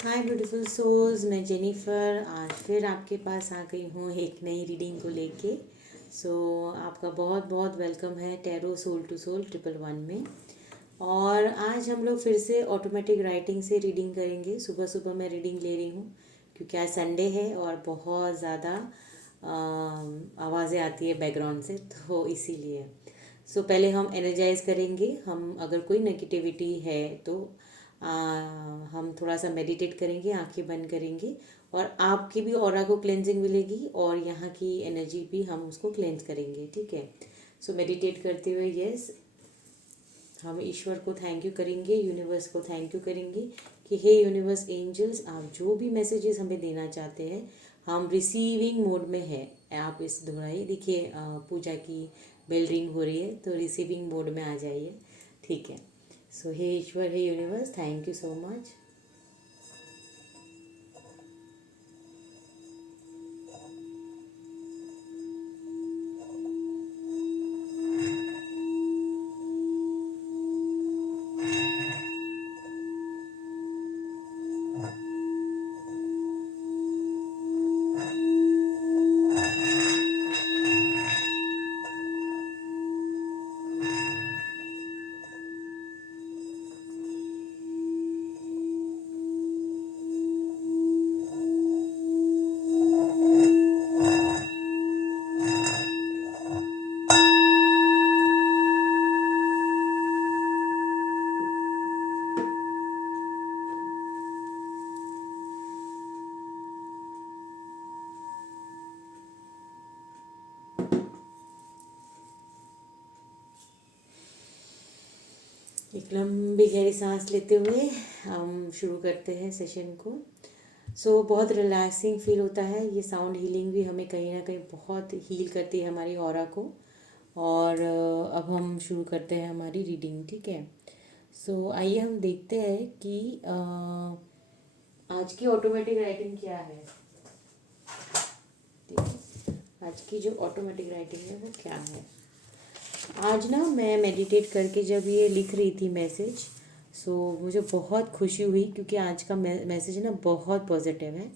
हाय beautiful souls, मैं Jennifer आज फिर आपके पास आ गई हूँ एक नई रीडिंग को लेके। आपका बहुत बहुत वेलकम है टैरो सोल टू सोल 111 में। और आज हम लोग फिर से ऑटोमेटिक राइटिंग से रीडिंग करेंगे। सुबह सुबह मैं रीडिंग ले रही हूँ क्योंकि आज संडे है और बहुत ज़्यादा आवाज़ें आती है बैकग्राउंड से, तो इसीलिए पहले हम एनर्जाइज करेंगे। हम अगर कोई नेगेटिविटी है तो हम थोड़ा सा मेडिटेट करेंगे, आंखें बंद करेंगे और आपकी भी ऑरा को क्लेंजिंग मिलेगी और यहाँ की एनर्जी भी हम उसको क्लेंज करेंगे। ठीक है, मेडिटेट करते हुए यस हम ईश्वर को थैंक यू करेंगे, यूनिवर्स को थैंक यू करेंगे कि हे यूनिवर्स एंजल्स, आप जो भी मैसेजेस हमें देना चाहते हैं हम रिसीविंग मोड में है। आप इस दोहराई देखिए, पूजा की बेल रिंग हो रही है तो रिसीविंग मोड में आ जाइए। ठीक है, हे ईश्वर, हे universe, thank you so much. एक लंबी गहरी सांस लेते हुए हम शुरू करते हैं सेशन को। बहुत रिलैक्सिंग फील होता है। ये साउंड हीलिंग भी हमें कहीं ना कहीं बहुत हील करती है हमारी ऑरा को। और अब हम शुरू करते हैं हमारी रीडिंग। ठीक है, आइए हम देखते हैं कि आज की ऑटोमेटिक राइटिंग क्या है। ठीक है, आज की जो ऑटोमेटिक राइटिंग है वो क्या है। आज ना मैं मेडिटेट करके जब ये लिख रही थी मैसेज, मुझे बहुत खुशी हुई क्योंकि आज का मैसेज ना बहुत पॉजिटिव है।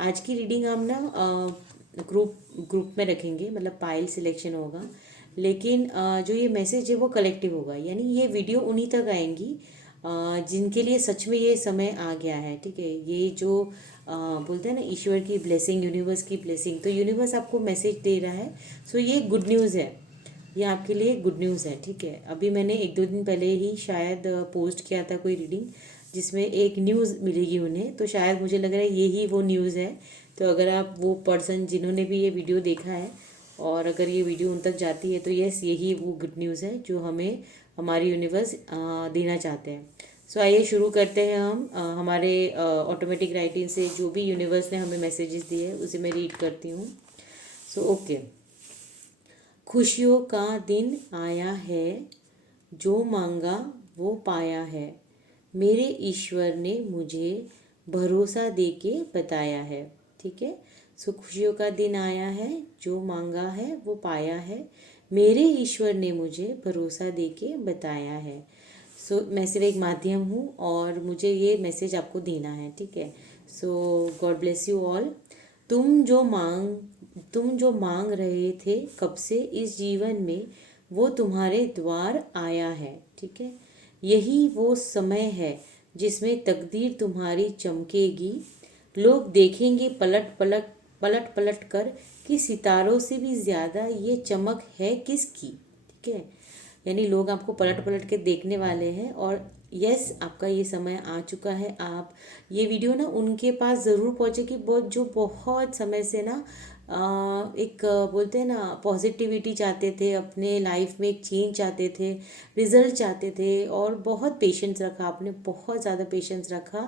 आज की रीडिंग हम ना ग्रुप ग्रुप में रखेंगे, मतलब पाइल सिलेक्शन होगा, लेकिन जो ये मैसेज है वो कलेक्टिव होगा। यानी ये वीडियो उन्हीं तक आएंगी जिनके लिए सच में ये समय आ गया है। ठीक है, ये जो बोलते हैं ना ईश्वर की ब्लेसिंग, यूनिवर्स की ब्लेसिंग, तो यूनिवर्स आपको मैसेज दे रहा है। ये गुड न्यूज़ है, ये आपके लिए गुड न्यूज़ है। ठीक है, अभी मैंने एक दो दिन पहले ही शायद पोस्ट किया था कोई रीडिंग जिसमें एक न्यूज़ मिलेगी उन्हें, तो शायद मुझे लग रहा है यही वो न्यूज़ है। तो अगर आप वो पर्सन जिन्होंने भी ये वीडियो देखा है और अगर ये वीडियो उन तक जाती है तो यस, यही वो गुड न्यूज़ है जो हमें हमारी यूनिवर्स देना चाहते हैं। आइए शुरू करते हैं हम हमारे ऑटोमेटिक राइटिंग से। जो भी यूनिवर्स ने हमें मैसेजेस दिए हैं उसे मैं रीड करती हूँ। ओके, खुशियों का दिन आया है, जो मांगा वो पाया है, मेरे ईश्वर ने मुझे भरोसा देके बताया है। ठीक है, खुशियों का दिन आया है, जो मांगा है वो पाया है, मेरे ईश्वर ने मुझे भरोसा देके बताया है। मैं सिर्फ एक माध्यम हूँ और मुझे ये मैसेज आपको देना है। ठीक है, गॉड ब्लेस यू ऑल। तुम जो मांग तुम जो मांग रहे थे कब से इस जीवन में, वो तुम्हारे द्वार आया है। ठीक है, यही वो समय है जिसमें तकदीर तुम्हारी चमकेगी। लोग देखेंगे पलट पलट कर कि सितारों से भी ज़्यादा ये चमक है किसकी। ठीक है, यानी लोग आपको पलट पलट के देखने वाले हैं। और यस, आपका ये समय आ चुका है। आप ये वीडियो ना उनके पास ज़रूर पहुँचेगी बहुत, जो बहुत समय से ना एक बोलते हैं ना पॉजिटिविटी चाहते थे, अपने लाइफ में एक चेंज चाहते थे, रिजल्ट चाहते थे और बहुत पेशेंस रखा आपने, बहुत ज़्यादा पेशेंस रखा।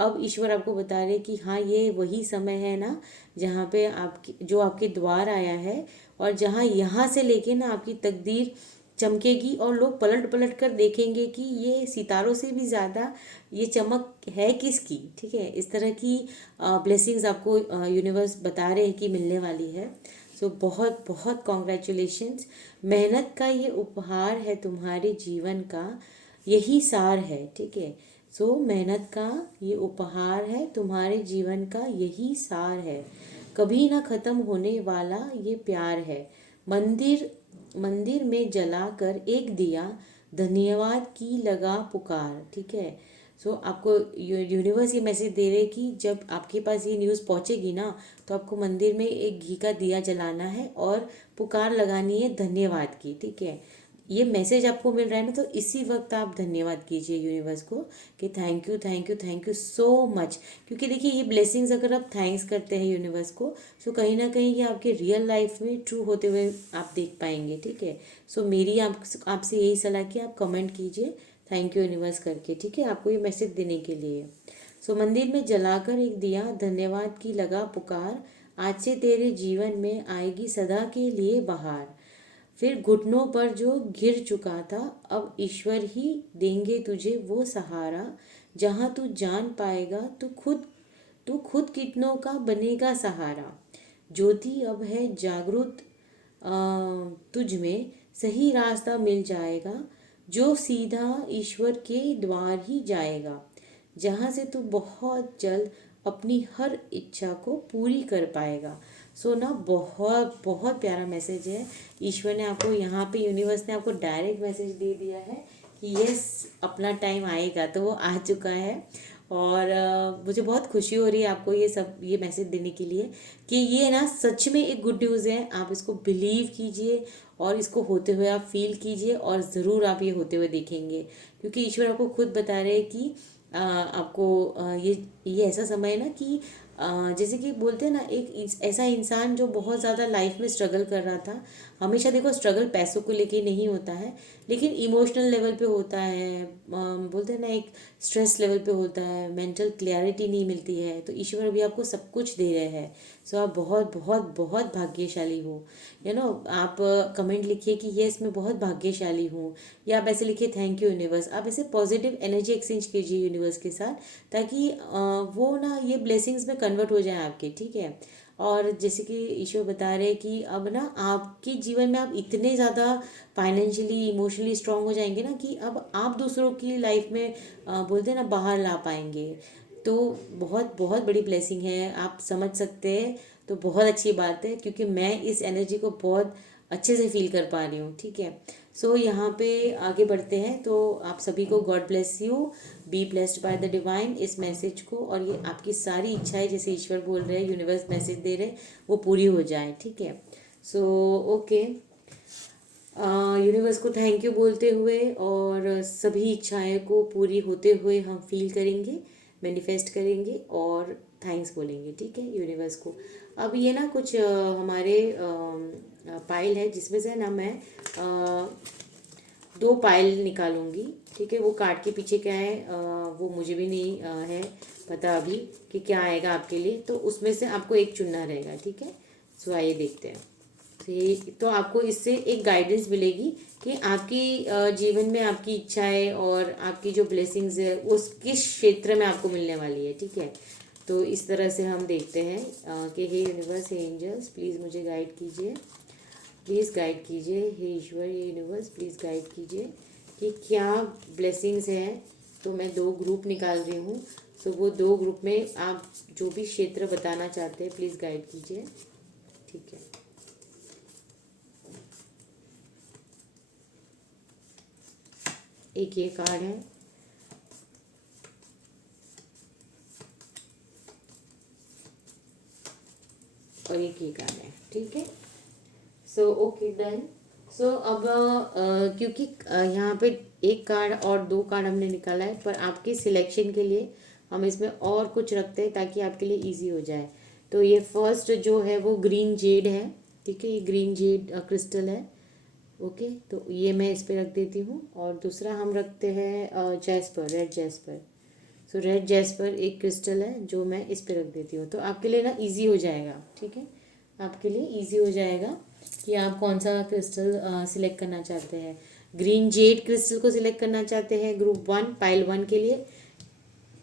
अब ईश्वर आपको बता रहे कि हाँ, ये वही समय है ना जहाँ पे आपकी जो आपके द्वार आया है और जहाँ यहाँ से लेके ना आपकी तकदीर चमकेगी और लोग पलट पलट कर देखेंगे कि ये सितारों से भी ज़्यादा ये चमक है किसकी। ठीक है, इस तरह की ब्लेसिंग्स आपको यूनिवर्स बता रहे हैं कि मिलने वाली है। बहुत बहुत कॉन्ग्रेचुलेशंस। मेहनत का ये उपहार है तुम्हारे जीवन का, यही सार है। ठीक है, सो मेहनत का ये उपहार है, तुम्हारे जीवन का यही सार है, कभी ना ख़त्म होने वाला ये प्यार है। मंदिर मंदिर में जलाकर एक दिया, धन्यवाद की लगा पुकार। ठीक है। सो आपको यूनिवर्स ये मैसेज दे रहे कि जब आपके पास ये न्यूज़ पहुंचेगी ना, तो आपको मंदिर में एक घी का दिया जलाना है और पुकार लगानी है धन्यवाद की। ठीक है। ये मैसेज आपको मिल रहा है ना, तो इसी वक्त आप धन्यवाद कीजिए यूनिवर्स को कि thank you thank you thank you so much. क्योंकि देखिए ये ब्लेसिंग्स अगर आप थैंक्स करते हैं यूनिवर्स को, तो कहीं ना कहीं ये आपके रियल लाइफ में ट्रू होते हुए आप देख पाएंगे। ठीक है। सो मेरी आपसे यही सलाह कि आप कमेंट कीजिए थैंक यू यूनिवर्स करके। ठीक है, आपको ये मैसेज देने के लिए। सो मंदिर में जलाकर एक दिया, धन्यवाद की लगा पुकार, आज से तेरे जीवन में आएगी सदा के लिए बहार। फिर घुटनों पर जो गिर चुका था, अब ईश्वर ही देंगे तुझे वो सहारा। जहाँ तू जान पाएगा तू खुद कितनों का बनेगा सहारा। ज्योति अब है जागृत अ, तुझ में, सही रास्ता मिल जाएगा, जो सीधा ईश्वर के द्वार ही जाएगा। जहाँ से तू बहुत जल्द अपनी हर इच्छा को पूरी कर पाएगा। सो ना बहुत बहुत प्यारा मैसेज है। ईश्वर ने आपको यहाँ पे, यूनिवर्स ने आपको डायरेक्ट मैसेज दे दिया है कि यस, अपना टाइम आएगा, तो वो आ चुका है। और मुझे बहुत खुशी हो रही है आपको ये मैसेज देने के लिए कि ये ना सच में एक गुड न्यूज़ है। आप इसको बिलीव कीजिए और इसको होते हुए आप फील कीजिए, और ज़रूर आप ये होते हुए देखेंगे। क्योंकि ईश्वर आपको खुद बता रहे हैं कि आपको ये ऐसा समय है ना कि जैसे कि बोलते हैं ना, एक ऐसा इंसान जो बहुत ज़्यादा लाइफ में स्ट्रगल कर रहा था। हमेशा देखो स्ट्रगल पैसों को लेके नहीं होता है, लेकिन इमोशनल लेवल पे होता है। बोलते हैं ना, एक स्ट्रेस लेवल पे होता है, मेंटल क्लैरिटी नहीं मिलती है। तो ईश्वर भी आपको सब कुछ दे रहे हैं। सो आप बहुत बहुत बहुत भाग्यशाली हो। आप कमेंट लिखिए कि यस, मैं बहुत भाग्यशाली हूँ, या आप ऐसे लिखिए थैंक यू यूनिवर्स। आप ऐसे पॉजिटिव एनर्जी एक्सचेंज कीजिए यूनिवर्स के साथ, ताकि वो ना ये ब्लेसिंग्स में कन्वर्ट हो जाए आपके। ठीक है। और जैसे कि ईश्वर बता रहे हैं कि अब ना आपके जीवन में आप इतने ज़्यादा फाइनेंशियली इमोशनली स्ट्रांग हो जाएंगे ना, कि अब आप दूसरों की लाइफ में बोलते हैं ना, बाहर ला पाएंगे। तो बहुत बहुत बड़ी ब्लेसिंग है, आप समझ सकते हैं। तो बहुत अच्छी बात है, क्योंकि मैं इस एनर्जी को बहुत अच्छे से फील कर पा रही हूँ। ठीक है। सो यहाँ पे आगे बढ़ते हैं। तो आप सभी को God bless you, be blessed by the divine. इस मैसेज को, और ये आपकी सारी इच्छाएं जैसे ईश्वर बोल रहे हैं, यूनिवर्स मैसेज दे रहे हैं, वो पूरी हो जाए। ठीक है। सो ओके, यूनिवर्स को थैंक यू बोलते हुए और सभी इच्छाएं को पूरी होते हुए हम फील करेंगे, मैनिफेस्ट करेंगे और थैंक्स बोलेंगे। ठीक है यूनिवर्स को। अब ये ना कुछ हमारे पाइल है, जिसमें से ना मैं 2 पाइल निकालूंगी। ठीक है। वो कार्ड के पीछे क्या है वो मुझे भी नहीं है पता अभी कि क्या आएगा आपके लिए। तो उसमें से आपको एक चुनना रहेगा। ठीक है। सो आइए देखते हैं। तो आपको इससे एक गाइडेंस मिलेगी कि आपकी जीवन में आपकी इच्छाएं और आपकी जो ब्लेसिंग्स है उस किस क्षेत्र में आपको मिलने वाली है। ठीक है। तो इस तरह से हम देखते हैं कि हे यूनिवर्स, हे एंजल्स, प्लीज़ मुझे गाइड कीजिए, प्लीज़ गाइड कीजिए। हे ईश्वर, हे यूनिवर्स, प्लीज़ गाइड कीजिए कि क्या ब्लेसिंग्स हैं। तो मैं 2 ग्रुप निकाल रही हूँ। सो वो 2 ग्रुप में आप जो भी क्षेत्र बताना चाहते हैं प्लीज़ गाइड कीजिए। ठीक है। एक ये कार्ड है, और एक ये कार्ड है। ठीक है। So okay done. सो अब क्योंकि यहाँ पे एक कार्ड और 2 कार्ड हमने निकाला है, पर आपके सिलेक्शन के लिए हम इसमें और कुछ रखते हैं ताकि आपके लिए इजी हो जाए। तो ये फर्स्ट जो है वो ग्रीन जेड है। ठीक है। ये ग्रीन जेड क्रिस्टल है। ओके। तो ये मैं इस पे रख देती हूँ। और दूसरा हम रखते हैं जैस्पर, रेड जैस्पर। सो रेड जैस्पर एक क्रिस्टल है जो मैं इस पे रख देती हूँ। तो आपके लिए ना इजी हो जाएगा। ठीक है। आपके लिए इजी हो जाएगा कि आप कौन सा क्रिस्टल सिलेक्ट करना चाहते हैं। ग्रीन जेड क्रिस्टल को सिलेक्ट करना चाहते हैं ग्रुप 1 पाइल 1 के लिए,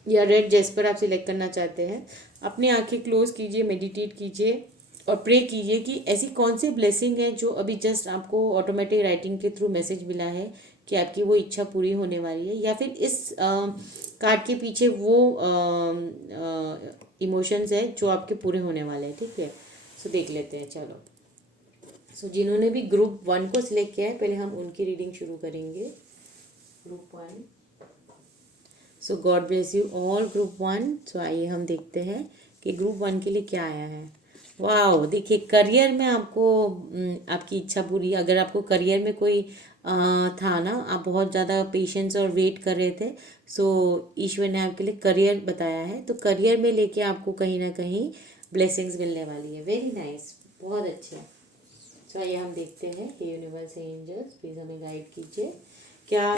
या रेड जेस्पर आप सिलेक्ट करना चाहते हैं। अपनी आंखें क्लोज कीजिए, मेडिटेट कीजिए और प्रे कीजिए कि ऐसी कौन सी ब्लेसिंग है जो अभी जस्ट आपको ऑटोमेटिक राइटिंग के थ्रू मैसेज मिला है कि आपकी वो इच्छा पूरी होने वाली है, या फिर इस कार्ड के पीछे वो इमोशंस है जो आपके पूरे होने वाले हैं, ठीक है। सो देख लेते हैं, चलो। सो जिन्होंने भी ग्रुप 1 को सिलेक्ट किया है, पहले हम उनकी रीडिंग शुरू करेंगे। Group 1। So God bless you all group 1। सो आइए हम देखते हैं कि ग्रुप 1 के लिए क्या आया है। वाह, देखिए करियर में आपको आपकी इच्छा पूरी, अगर आपको करियर में कोई था ना, आप बहुत ज़्यादा पेशेंस और वेट कर रहे थे, सो ईश्वर ने आपके लिए करियर बताया है। तो करियर में लेके आपको कहीं ना कहीं ब्लेसिंग्स मिलने वाली है। वेरी नाइस, बहुत अच्छे। सो आइए हम देखते हैं कि यूनिवर्स एंजल्स प्लीज़ हमें गाइड कीजिए, क्या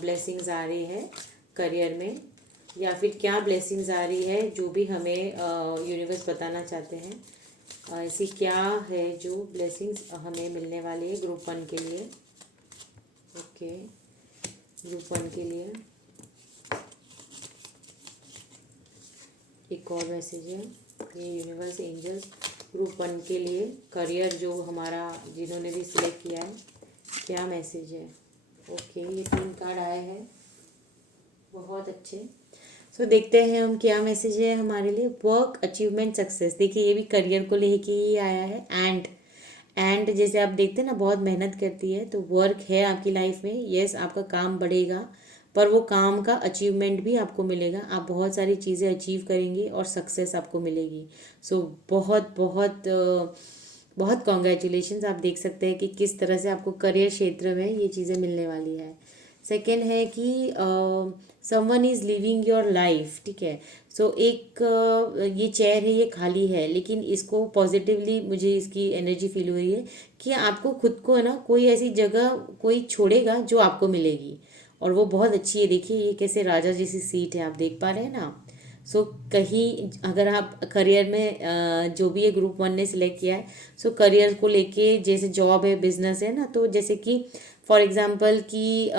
ब्लेसिंग्स आ रही है करियर में, या फिर क्या ब्लेसिंग्स आ रही है जो भी हमें यूनिवर्स बताना चाहते हैं। ऐसी क्या है जो ब्लेसिंग्स हमें मिलने वाली है ग्रुप 1 के लिए। ओके, ग्रुप 1 के लिए एक और मैसेज है। ये यूनिवर्स एंजल्स ग्रुप 1 के लिए करियर जो हमारा, जिन्होंने भी सिलेक्ट किया है, क्या मैसेज है। ओके, ये 3 कार्ड आए हैं, बहुत अच्छे। सो देखते हैं हम क्या मैसेज है हमारे लिए। वर्क अचीवमेंट सक्सेस, देखिए ये भी करियर को लेके ही आया है। एंड जैसे आप देखते हैं ना, बहुत मेहनत करती है, तो वर्क है आपकी लाइफ में। यस, आपका काम बढ़ेगा, पर वो काम का अचीवमेंट भी आपको मिलेगा। आप बहुत सारी चीज़ें अचीव करेंगे और सक्सेस आपको मिलेगी। सो बहुत बहुत बहुत कॉन्ग्रेचुलेशंस। आप देख सकते हैं कि किस तरह से आपको करियर क्षेत्र में ये चीज़ें मिलने वाली है। सेकेंड है कि someone is living your life, ठीक है। सो एक ये चेयर है, ये खाली है, लेकिन इसको पॉजिटिवली मुझे इसकी एनर्जी फील हो रही है कि आपको खुद को है ना, कोई ऐसी जगह कोई छोड़ेगा जो आपको मिलेगी, और वो बहुत अच्छी है। देखिए ये कैसे राजा जैसी सीट है, आप देख पा रहे हैं ना। सो कहीं अगर आप करियर में जो भी ये ग्रुप 1 ने सिलेक्ट किया है, सो करियर को लेके, जैसे जॉब है, बिजनेस है ना, तो जैसे कि फॉर एग्जांपल कि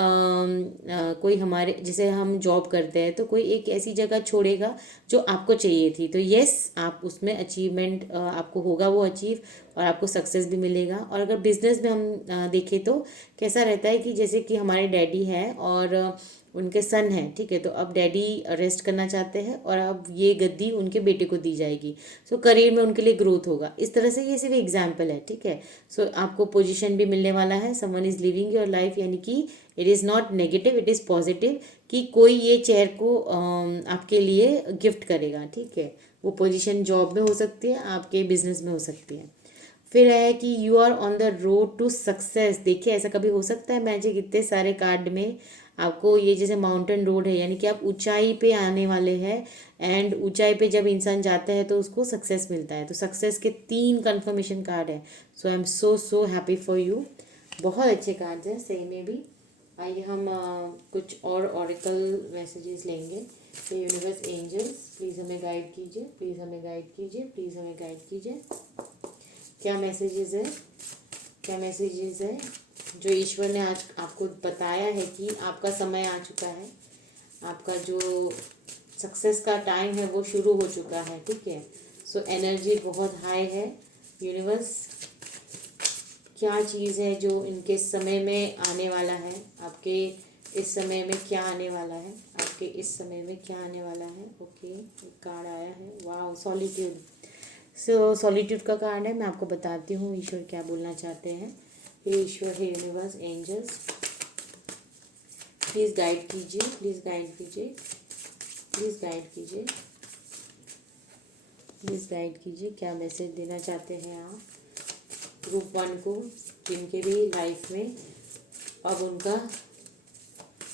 कोई हमारे, जैसे हम जॉब करते हैं, तो कोई एक ऐसी जगह छोड़ेगा जो आपको चाहिए थी, तो यस आप उसमें अचीवमेंट आपको होगा वो अचीव, और आपको सक्सेस भी मिलेगा। और अगर बिजनेस में हम देखें तो कैसा रहता है कि जैसे कि हमारे डैडी हैं और उनके सन हैं, ठीक है, तो अब डैडी रेस्ट करना चाहते हैं और अब ये गद्दी उनके बेटे को दी जाएगी। सो करियर में उनके लिए ग्रोथ होगा। इस तरह से ये सिर्फ एग्जाम्पल है, ठीक है। सो आपको पोजीशन भी मिलने वाला है। Someone is living your life, यानी कि it is not negative, it is positive, कि कोई ये चेयर को आपके लिए गिफ्ट करेगा, ठीक है। वो पोजीशन जॉब में हो सकती है, आपके बिजनेस में हो सकती है। फिर है कि you are on the road to success. देखिए ऐसा कभी हो सकता है मैजिक, इतने सारे कार्ड में आपको ये जैसे माउंटेन रोड है, यानी कि आप ऊंचाई पे आने वाले हैं, एंड ऊंचाई पे जब इंसान जाता है तो उसको सक्सेस मिलता है। तो सक्सेस के 3 कन्फर्मेशन कार्ड है। So I am so happy for you. बहुत अच्छे कार्ड्स हैं सही में भी। आइए हम कुछ और ऑरिकल मैसेजेस लेंगे। तो यूनिवर्स एंजल्स प्लीज़ हमें गाइड कीजिए, प्लीज़ हमें गाइड कीजिए, प्लीज़ हमें गाइड कीजिए। क्या मैसेजेस है, क्या मैसेजेस है जो ईश्वर ने आज आपको बताया है कि आपका समय आ चुका है, आपका जो सक्सेस का टाइम है वो शुरू हो चुका है, ठीक है। सो एनर्जी बहुत हाई है। यूनिवर्स क्या चीज़ है जो इनके समय में आने वाला है, आपके इस समय में क्या आने वाला है, आपके इस समय में क्या आने वाला है। ओके, एक कार्ड आया है, वाह, सॉलिट्यूड। सो सॉलिट्यूड का कार्ड है, मैं आपको बताती हूँ ईश्वर क्या बोलना चाहते हैं। हे ईश्वर, हे यूनिवर्स एंजल्स, प्लीज़ गाइड कीजिए, प्लीज़ गाइड कीजिए, प्लीज़ गाइड कीजिए, प्लीज़ गाइड कीजिए। क्या मैसेज देना चाहते हैं आप ग्रुप 1 को, जिनके भी लाइफ में अब उनका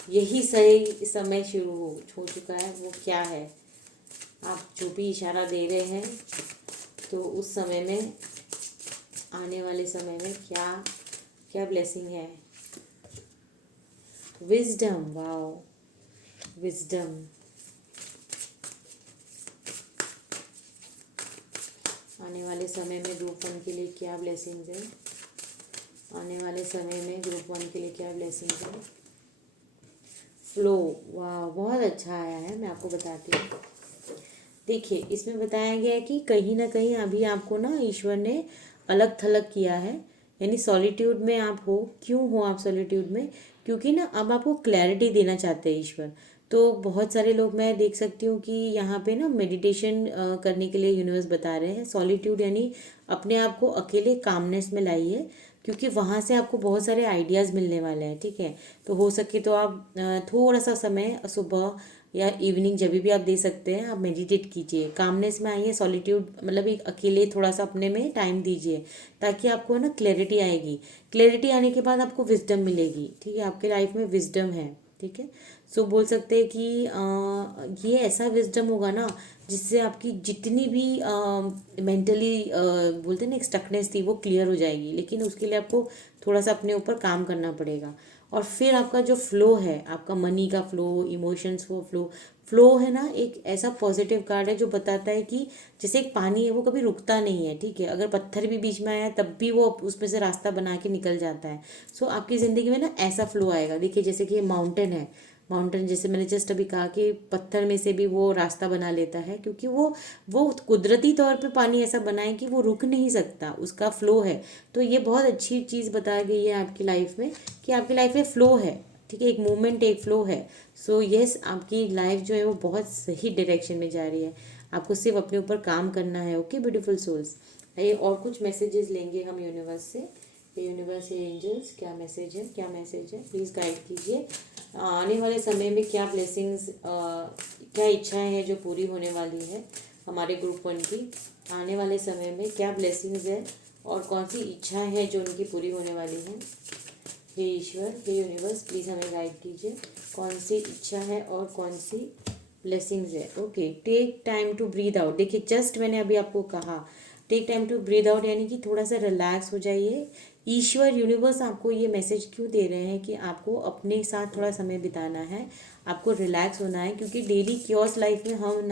यही सही समय शुरू हो चुका है, वो क्या है। आप जो भी इशारा दे रहे हैं, तो उस समय में, आने वाले समय में क्या क्या ब्लेसिंग है। Wisdom, wow, wisdom. आने वाले समय में ग्रुप 1 के लिए क्या ब्लेसिंग्स है, आने वाले समय में ग्रुप 1 के लिए क्या ब्लेसिंग्स है। फ्लो, वाह, बहुत अच्छा आया है, मैं आपको बताती हूँ। देखिए इसमें बताया गया है कि कहीं ना कहीं अभी आपको ना ईश्वर ने अलग थलग किया है, यानी सॉलिट्यूड में आप हो। क्यों हो आप सॉलिट्यूड में? क्योंकि ना अब आपको क्लैरिटी देना चाहते हैं ईश्वर। तो बहुत सारे लोग मैं देख सकती हूँ कि यहाँ पे ना मेडिटेशन करने के लिए यूनिवर्स बता रहे हैं, सॉलिट्यूड यानी अपने आप को अकेले कामनेस में लाइए, क्योंकि वहाँ से आपको बहुत सारे आइडियाज़ मिलने वाले हैं। ठीक है, तो हो सके तो आप थोड़ा सा समय सुबह या इवनिंग जब भी आप दे सकते हैं, आप मेडिटेट कीजिए, कामनेस में आइए, सॉलिट्यूड मतलब एक अकेले थोड़ा सा अपने में टाइम दीजिए, ताकि आपको ना क्लैरिटी आएगी। क्लैरिटी आने के बाद आपको विजडम मिलेगी। ठीक है, आपके लाइफ में विजडम है। ठीक है, सो बोल सकते हैं कि ये ऐसा विजडम होगा ना जिससे आपकी जितनी भी मेंटली बोलते हैं ना एक स्टकनेस थी वो क्लियर हो जाएगी। लेकिन उसके लिए आपको थोड़ा सा अपने ऊपर काम करना पड़ेगा। और फिर आपका जो फ्लो है, आपका मनी का फ्लो, इमोशंस वो फ्लो है ना, एक ऐसा पॉजिटिव कार्ड है जो बताता है कि जैसे एक पानी है वो कभी रुकता नहीं है। ठीक है, अगर पत्थर भी बीच में आया तब भी वो उसमें से रास्ता बना के निकल जाता है। सो आपकी ज़िंदगी में ना ऐसा फ्लो आएगा। देखिए जैसे कि ये माउंटेन है, माउंटेन जैसे मैंने जस्ट अभी कहा कि पत्थर में से भी वो रास्ता बना लेता है, क्योंकि वो कुदरती तौर पे पानी ऐसा बना है कि वो रुक नहीं सकता, उसका फ्लो है। तो ये बहुत अच्छी चीज़ बताई गई है आपकी लाइफ में कि आपकी लाइफ में फ्लो है। ठीक है, एक मूवमेंट, एक फ्लो है। सो यस, आपकी लाइफ जो है वो बहुत सही डायरेक्शन में जा रही है। आपको सिर्फ अपने ऊपर काम करना है। ओके ब्यूटीफुल सोल्स, ये और कुछ मैसेजेस लेंगे हम यूनिवर्स से। ये यूनिवर्स, ये एंजल्स, क्या मैसेज है, क्या मैसेज है, प्लीज़ गाइड कीजिए। आने वाले समय में क्या ब्लेसिंग्स, क्या इच्छाएं हैं जो पूरी होने वाली है हमारे ग्रुप वन की। आने वाले समय में क्या ब्लेसिंग्स है और कौन सी इच्छाएं हैं जो उनकी पूरी होने वाली हैं। हे ईश्वर, हे यूनिवर्स, प्लीज़ हमें गाइड कीजिए कौन सी इच्छा है और कौन सी ब्लेसिंग्स है। Okay, take time to breathe out. देखिए जस्ट मैंने अभी आपको कहा take time to breathe out, यानी कि थोड़ा सा रिलैक्स हो जाइए। ईश्वर, यूनिवर्स आपको ये मैसेज क्यों दे रहे हैं कि आपको अपने साथ थोड़ा समय बिताना है, आपको रिलैक्स होना है, क्योंकि डेली क्योस लाइफ में हम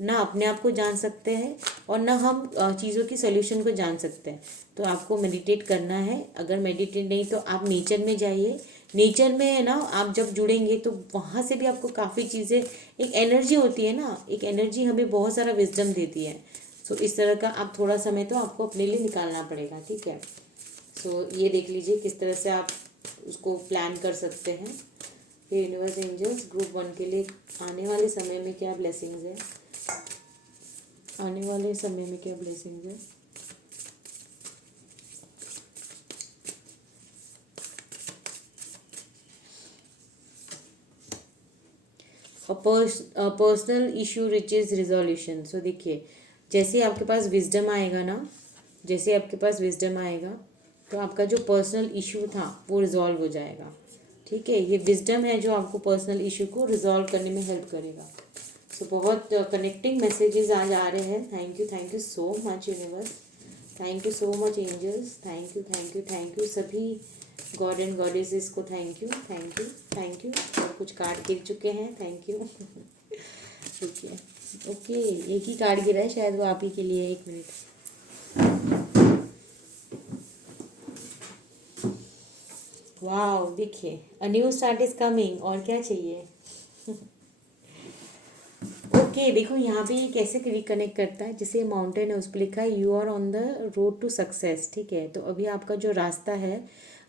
ना अपने आप को जान सकते हैं और ना हम चीज़ों की सोल्यूशन को जान सकते हैं। तो आपको मेडिटेट करना है। अगर मेडिटेट नहीं तो आप नेचर में जाइए। नेचर में है ना, आप जब जुड़ेंगे तो वहाँ से भी आपको काफ़ी चीज़ें, एक एनर्जी होती है ना, एक एनर्जी हमें बहुत सारा विजडम देती है। सो इस तरह का आप थोड़ा समय तो आपको अपने लिए निकालना पड़ेगा। ठीक है, सो ये देख लीजिए किस तरह से आप उसको प्लान कर सकते हैं। ये यूनिवर्स, एंजल्स, ग्रुप वन के लिए आने वाले समय में क्या ब्लेसिंग्स है, आने वाले समय में क्या ब्लेसिंग्स है। Personal issue riches resolution. So देखिए जैसे आपके पास विजडम आएगा ना, जैसे आपके पास विजडम आएगा तो आपका जो पर्सनल इशू था वो रिजॉल्व हो जाएगा। ठीक है, ये विजडम है जो आपको पर्सनल इशू को रिजॉल्व करने में हेल्प करेगा। सो बहुत कनेक्टिंग मैसेजेस आज आ रहे हैं। Thank you so much universe, thank you so much angels, thank you सभी गॉड एंड गॉडेसेस को थैंक यू। और कुछ कार्ड गिर चुके हैं, थैंक यू। ठीक है, ओके, एक ही कार्ड गिरा है, शायद वो आप ही के लिए। एक मिनट, वाओ, देखिए a new start is coming, और क्या चाहिए। ओके देखो यहाँ पे ये कैसे रिकनेक्ट करता है, जैसे माउंटेन है उस पर लिखा है you are on the road to success. ठीक है, तो अभी आपका जो रास्ता है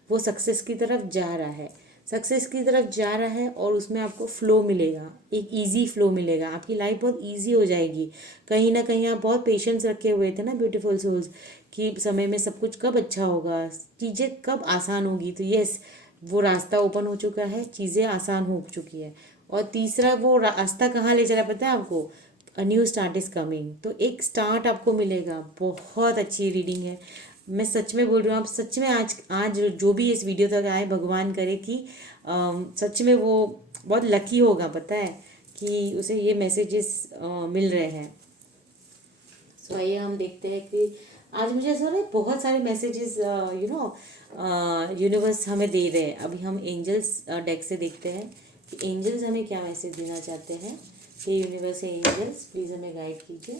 वो सक्सेस की तरफ जा रहा है, सक्सेस की तरफ जा रहा है, और उसमें आपको फ्लो मिलेगा, एक इजी फ्लो मिलेगा, आपकी लाइफ बहुत इजी हो जाएगी। कहीं ना कहीं आप बहुत पेशेंस रखे हुए थे ना ब्यूटीफुल सोल्स, कि समय में सब कुछ कब अच्छा होगा, चीज़ें कब आसान होगी। तो यस, वो रास्ता ओपन हो चुका है, चीज़ें आसान हो चुकी है। और तीसरा वो रास्ता कहाँ ले चला पता है आपको, a new start is coming. तो एक स्टार्ट आपको मिलेगा। बहुत अच्छी रीडिंग है, मैं सच में बोल रही हूँ। आप सच में आज आज जो भी इस वीडियो तक आए, भगवान करे कि सच में वो बहुत लकी होगा, पता है, कि उसे ये मैसेजेस मिल रहे हैं। सो आइए हम देखते हैं कि आज मुझे ऐसा लग रहा है बहुत सारे मैसेजेस यूनिवर्स हमें दे रहे हैं। अभी हम एंजल्स डेक से देखते हैं कि एंजल्स हमें क्या मैसेज देना चाहते हैं। ये यूनिवर्स है, एंजल्स प्लीज़ हमें गाइड कीजिए,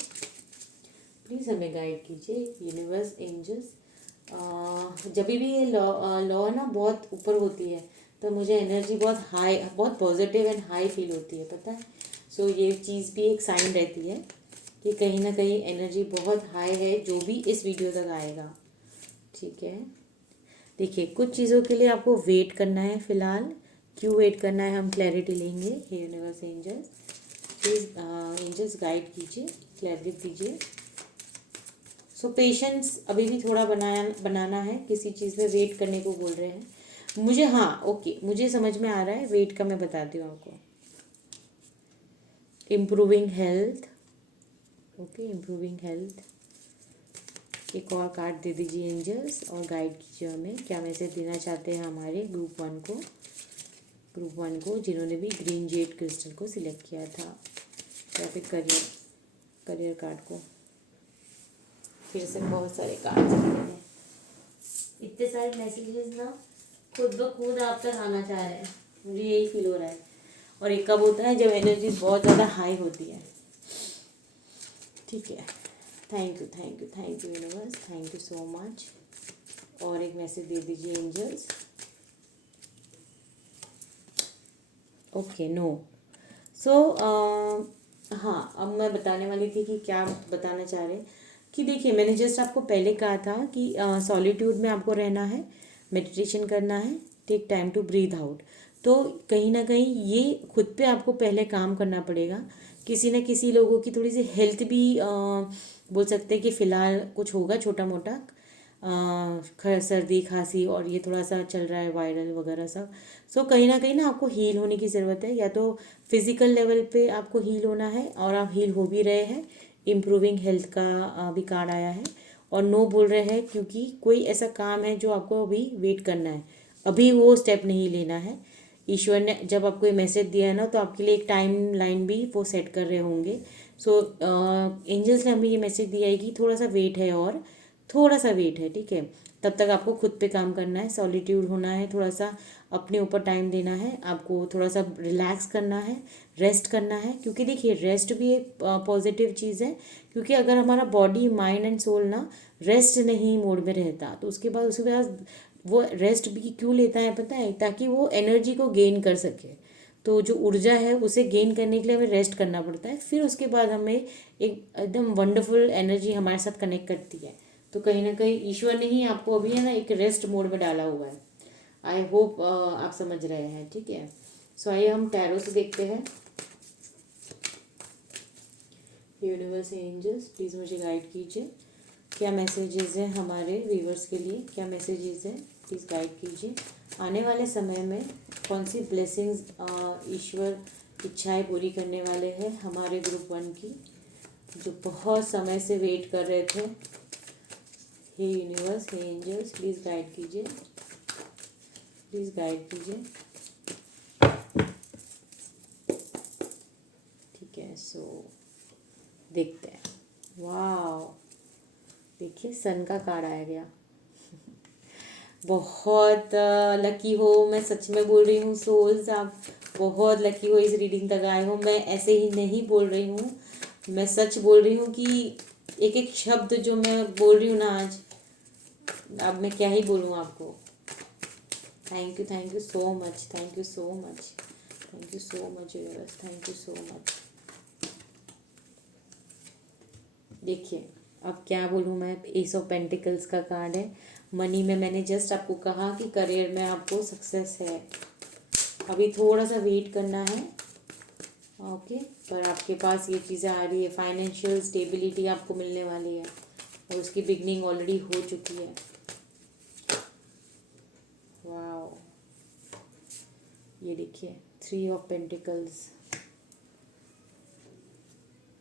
प्लीज़ हमें गाइड कीजिए यूनिवर्स, एंजल्स। जब भी ये लॉ ना बहुत ऊपर होती है तो मुझे एनर्जी बहुत हाई, बहुत पॉजिटिव एंड हाई फील होती है, पता है। सो ये चीज़ भी एक साइन रहती है कि कहीं ना कहीं एनर्जी बहुत हाई है जो भी इस वीडियो तक आएगा। ठीक है, देखिए कुछ चीज़ों के लिए आपको वेट करना है फ़िलहाल, क्यों वेट करना है, हम क्लैरिटी लेंगे। हे universe angels please, angels guide कीजिए, क्लैरिटी दीजिए। सो पेशेंस अभी भी थोड़ा बनाना है, किसी चीज़ में वेट करने को बोल रहे हैं मुझे। हाँ ओके, मुझे समझ में आ रहा है, वेट का मैं बताती हूँ आपको। Improving health, okay improving health. एक और कार्ड दे दीजिए एंजल्स और गाइड कीजिए हमें, क्या मैसेज देना चाहते हैं हमारे ग्रुप वन को जिन्होंने भी ग्रीन जेड क्रिस्टल को सिलेक्ट किया था, या फिर करियर कार्ड को। फिर से बहुत सारे कार्ड्स आ रहे हैं, इतने सारे मैसेजेस ना खुद ब खुद आप तक आना चाह रहे हैं, मुझे यही फील हो रहा है। और एक कब होता है जब एनर्जी बहुत ज़्यादा हाई होती है। ठीक है, thank you universe, thank you so much. और एक मैसेज दे दीजिए एंजल्स। Okay no. सो हाँ, अब मैं बताने वाली थी कि क्या बताना चाह रहे हैं कि देखिए, मैंने जस्ट आपको पहले कहा था कि सॉलिट्यूड में आपको रहना है, मेडिटेशन करना है, take time to breathe out. तो कहीं ना कहीं ये खुद पे आपको पहले काम करना पड़ेगा। किसी न किसी लोगों की थोड़ी सी हेल्थ भी बोल सकते हैं कि फ़िलहाल कुछ होगा छोटा मोटा, सर्दी खांसी, और ये थोड़ा सा चल रहा है वायरल वगैरह सब। सो कहीं ना आपको हील होने की ज़रूरत है, या तो फिज़िकल लेवल पे आपको हील होना है, और आप हील हो भी रहे हैं। इम्प्रूविंग हेल्थ का भी कार्ड आया है, और नो बोल रहे हैं क्योंकि कोई ऐसा काम है जो आपको अभी वेट करना है, अभी वो स्टेप नहीं लेना है। ईश्वर ने जब आपको ये मैसेज दिया है ना, तो आपके लिए एक टाइम लाइन भी वो सेट कर रहे होंगे। सो एंजल्स ने हमें ये मैसेज दिया है कि थोड़ा सा वेट है, और थोड़ा सा वेट है, ठीक है। तब तक आपको खुद पे काम करना है, सॉलिट्यूड होना है, थोड़ा सा अपने ऊपर टाइम देना है, आपको थोड़ा सा रिलैक्स करना है, रेस्ट करना है। क्योंकि देखिए, रेस्ट भी एक पॉजिटिव चीज़ है। क्योंकि अगर हमारा बॉडी माइंड एंड सोल ना रेस्ट नहीं मोड में रहता, तो उसके बाद वो रेस्ट भी क्यों लेता है पता है, ताकि वो एनर्जी को गेन कर सके। तो जो ऊर्जा है उसे गेन करने के लिए हमें रेस्ट करना पड़ता है, फिर उसके बाद हमें एक एकदम वंडरफुल एनर्जी हमारे साथ कनेक्ट करती है। तो कहीं ना कहीं ईश्वर ने ही आपको अभी है ना एक रेस्ट मोड में डाला हुआ है। आई होप आप समझ रहे हैं, ठीक है। सो आइए हम टैरो से देखते हैं। यूनिवर्स एंजल्स प्लीज़ मुझे गाइड कीजिए, क्या मैसेजेस हैं हमारे व्यूवर्स के लिए, क्या मैसेजेस हैं, प्लीज़ गाइड कीजिए। आने वाले समय में कौन सी ब्लेसिंग्स ईश्वर इच्छाएं पूरी करने वाले हैं हमारे ग्रुप वन की, जो बहुत समय से वेट कर रहे थे। हे यूनिवर्स, हे एंजल्स प्लीज़ गाइड कीजिए, प्लीज़ गाइड कीजिए। ठीक है, सो देखते हैं। वाह, देखिए सन का कार्ड आया गया। बहुत लकी हो, मैं सच में बोल रही हूँ सोल्स, आप बहुत लकी हो, इस रीडिंग तक आए हो। मैं ऐसे ही नहीं बोल रही हूँ, मैं सच बोल रही हूँ कि एक एक शब्द जो मैं बोल रही हूँ ना आज, अब मैं क्या ही बोलूँ आपको। Thank you so much, thank you so much, thank you so much universe, thank you so much. देखिए, अब क्या बोलूँ मैं, एस ऑफ पेंटिकल्स का कार्ड है। मनी में मैंने जस्ट आपको कहा कि करियर में आपको सक्सेस है, अभी थोड़ा सा वेट करना है, ओके। पर आपके पास ये चीज़ें आ रही है, फाइनेंशियल स्टेबिलिटी आपको मिलने वाली है, और उसकी बिगनिंग ऑलरेडी हो चुकी है। वाओ, ये देखिए, 3 ऑफ पेंटिकल्स,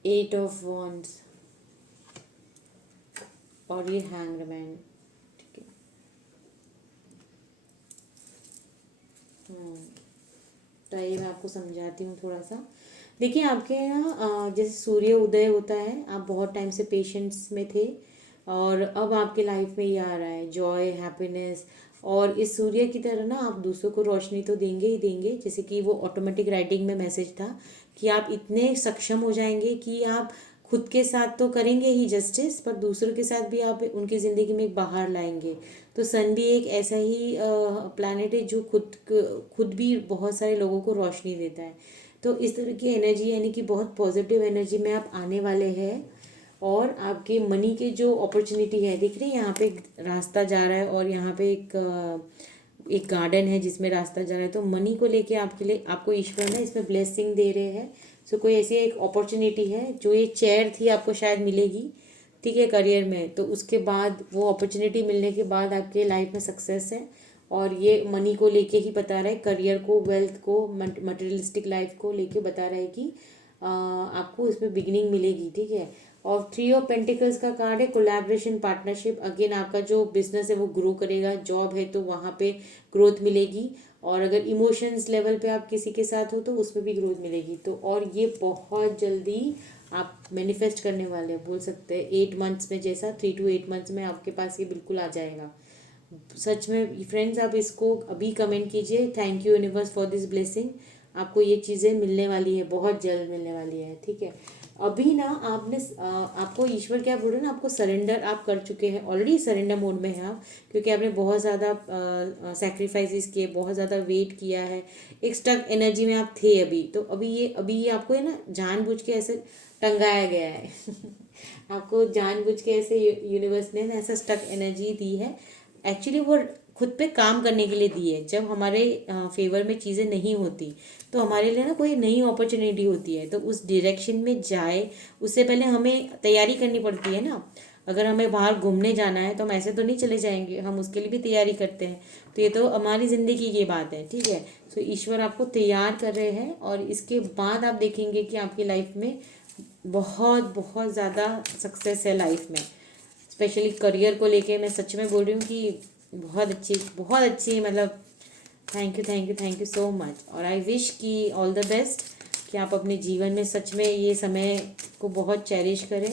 8 ऑफ वॉन्ड्स, और ये हैंग्ड मैन, ठीक है। तो ये मैं आपको समझाती हूँ थोड़ा सा। देखिए, आपके यहाँ जैसे सूर्य उदय होता है, आप बहुत टाइम से पेशेंस में थे, और अब आपके लाइफ में ये आ रहा है जॉय, हैप्पीनेस। और इस सूर्य की तरह ना आप दूसरों को रोशनी तो देंगे ही देंगे, जैसे कि वो ऑटोमेटिक राइटिंग में मैसेज था कि आप इतने सक्षम हो जाएंगे कि आप खुद के साथ तो करेंगे ही जस्टिस, पर दूसरों के साथ भी आप उनकी ज़िंदगी में एक बाहर लाएंगे। तो सन भी एक ऐसा ही प्लैनेट है जो खुद भी बहुत सारे लोगों को रोशनी देता है। तो इस तरह की एनर्जी, यानी कि बहुत पॉजिटिव एनर्जी में आप आने वाले हैं। और आपके मनी के जो अपॉर्चुनिटी है, दिख रही है यहाँ पे एक रास्ता जा रहा है, और यहाँ पे एक एक गार्डन है जिसमें रास्ता जा रहा है, तो मनी को लेके आपके लिए आपको ईश्वर ना इसमें ब्लेसिंग दे रहे हैं। सो कोई ऐसी एक अपॉर्चुनिटी है, जो ये चेयर थी आपको शायद मिलेगी, ठीक है, करियर में। तो उसके बाद वो अपॉर्चुनिटी मिलने के बाद आपके लाइफ में सक्सेस है, और ये मनी को लेके ही बता रहा है, करियर को, वेल्थ को, मटेरियलिस्टिक लाइफ को लेके बता रहा है कि आपको इसमें बिगिनिंग मिलेगी, ठीक है। और थ्री ऑफ पेंटिकल्स का कार्ड है कोलैबोरेशन, पार्टनरशिप। अगेन आपका जो बिजनेस है वो ग्रो करेगा, जॉब है तो वहाँ पे ग्रोथ मिलेगी, और अगर इमोशंस लेवल पे आप किसी के साथ हो तो उसमें भी ग्रोथ मिलेगी। तो और ये बहुत जल्दी आप मैनिफेस्ट करने वाले हैं, बोल सकते हैं 8 मंथ्स में, जैसा 3 to 8 मंथ्स में आपके पास ये बिल्कुल आ जाएगा। सच में फ्रेंड्स, आप इसको अभी कमेंट कीजिए, thank you universe for this blessing. आपको ये चीज़ें मिलने वाली है, बहुत जल्द मिलने वाली है, ठीक है। अभी ना आपने आपको ईश्वर क्या बोल रहे हैं ना, आपको सरेंडर आप कर चुके हैं, ऑलरेडी सरेंडर मोड में है आप, क्योंकि आपने बहुत ज़्यादा सेक्रीफाइसेस किए, बहुत ज़्यादा वेट किया है, एक स्टक एनर्जी में आप थे अभी। तो अभी ये आपको है ना जानबूझ के ऐसे टंगाया गया है आपको जानबूझ के ऐसे यूनिवर्स ने ना ऐसा स्टक एनर्जी दी है। एक्चुअली वो खुद पे काम करने के लिए दी है। जब हमारे फेवर में चीज़ें नहीं होती तो हमारे लिए ना कोई नई अपॉर्चुनिटी होती है, तो उस डायरेक्शन में जाए उससे पहले हमें तैयारी करनी पड़ती है ना। अगर हमें बाहर घूमने जाना है तो हम ऐसे तो नहीं चले जाएंगे, हम उसके लिए भी तैयारी करते हैं। तो ये तो हमारी ज़िंदगी की बात है, ठीक है। सो ईश्वर आपको तैयार कर रहे हैं, और इसके बाद आप देखेंगे कि आपकी लाइफ में बहुत बहुत ज़्यादा सक्सेस है लाइफ में। स्पेशली करियर को लेके मैं सच में बोल रही हूँ कि बहुत अच्छी, मतलब थैंक यू सो मच। और आई विश कि ऑल द बेस्ट, कि आप अपने जीवन में सच में ये समय को बहुत चेरिश करें,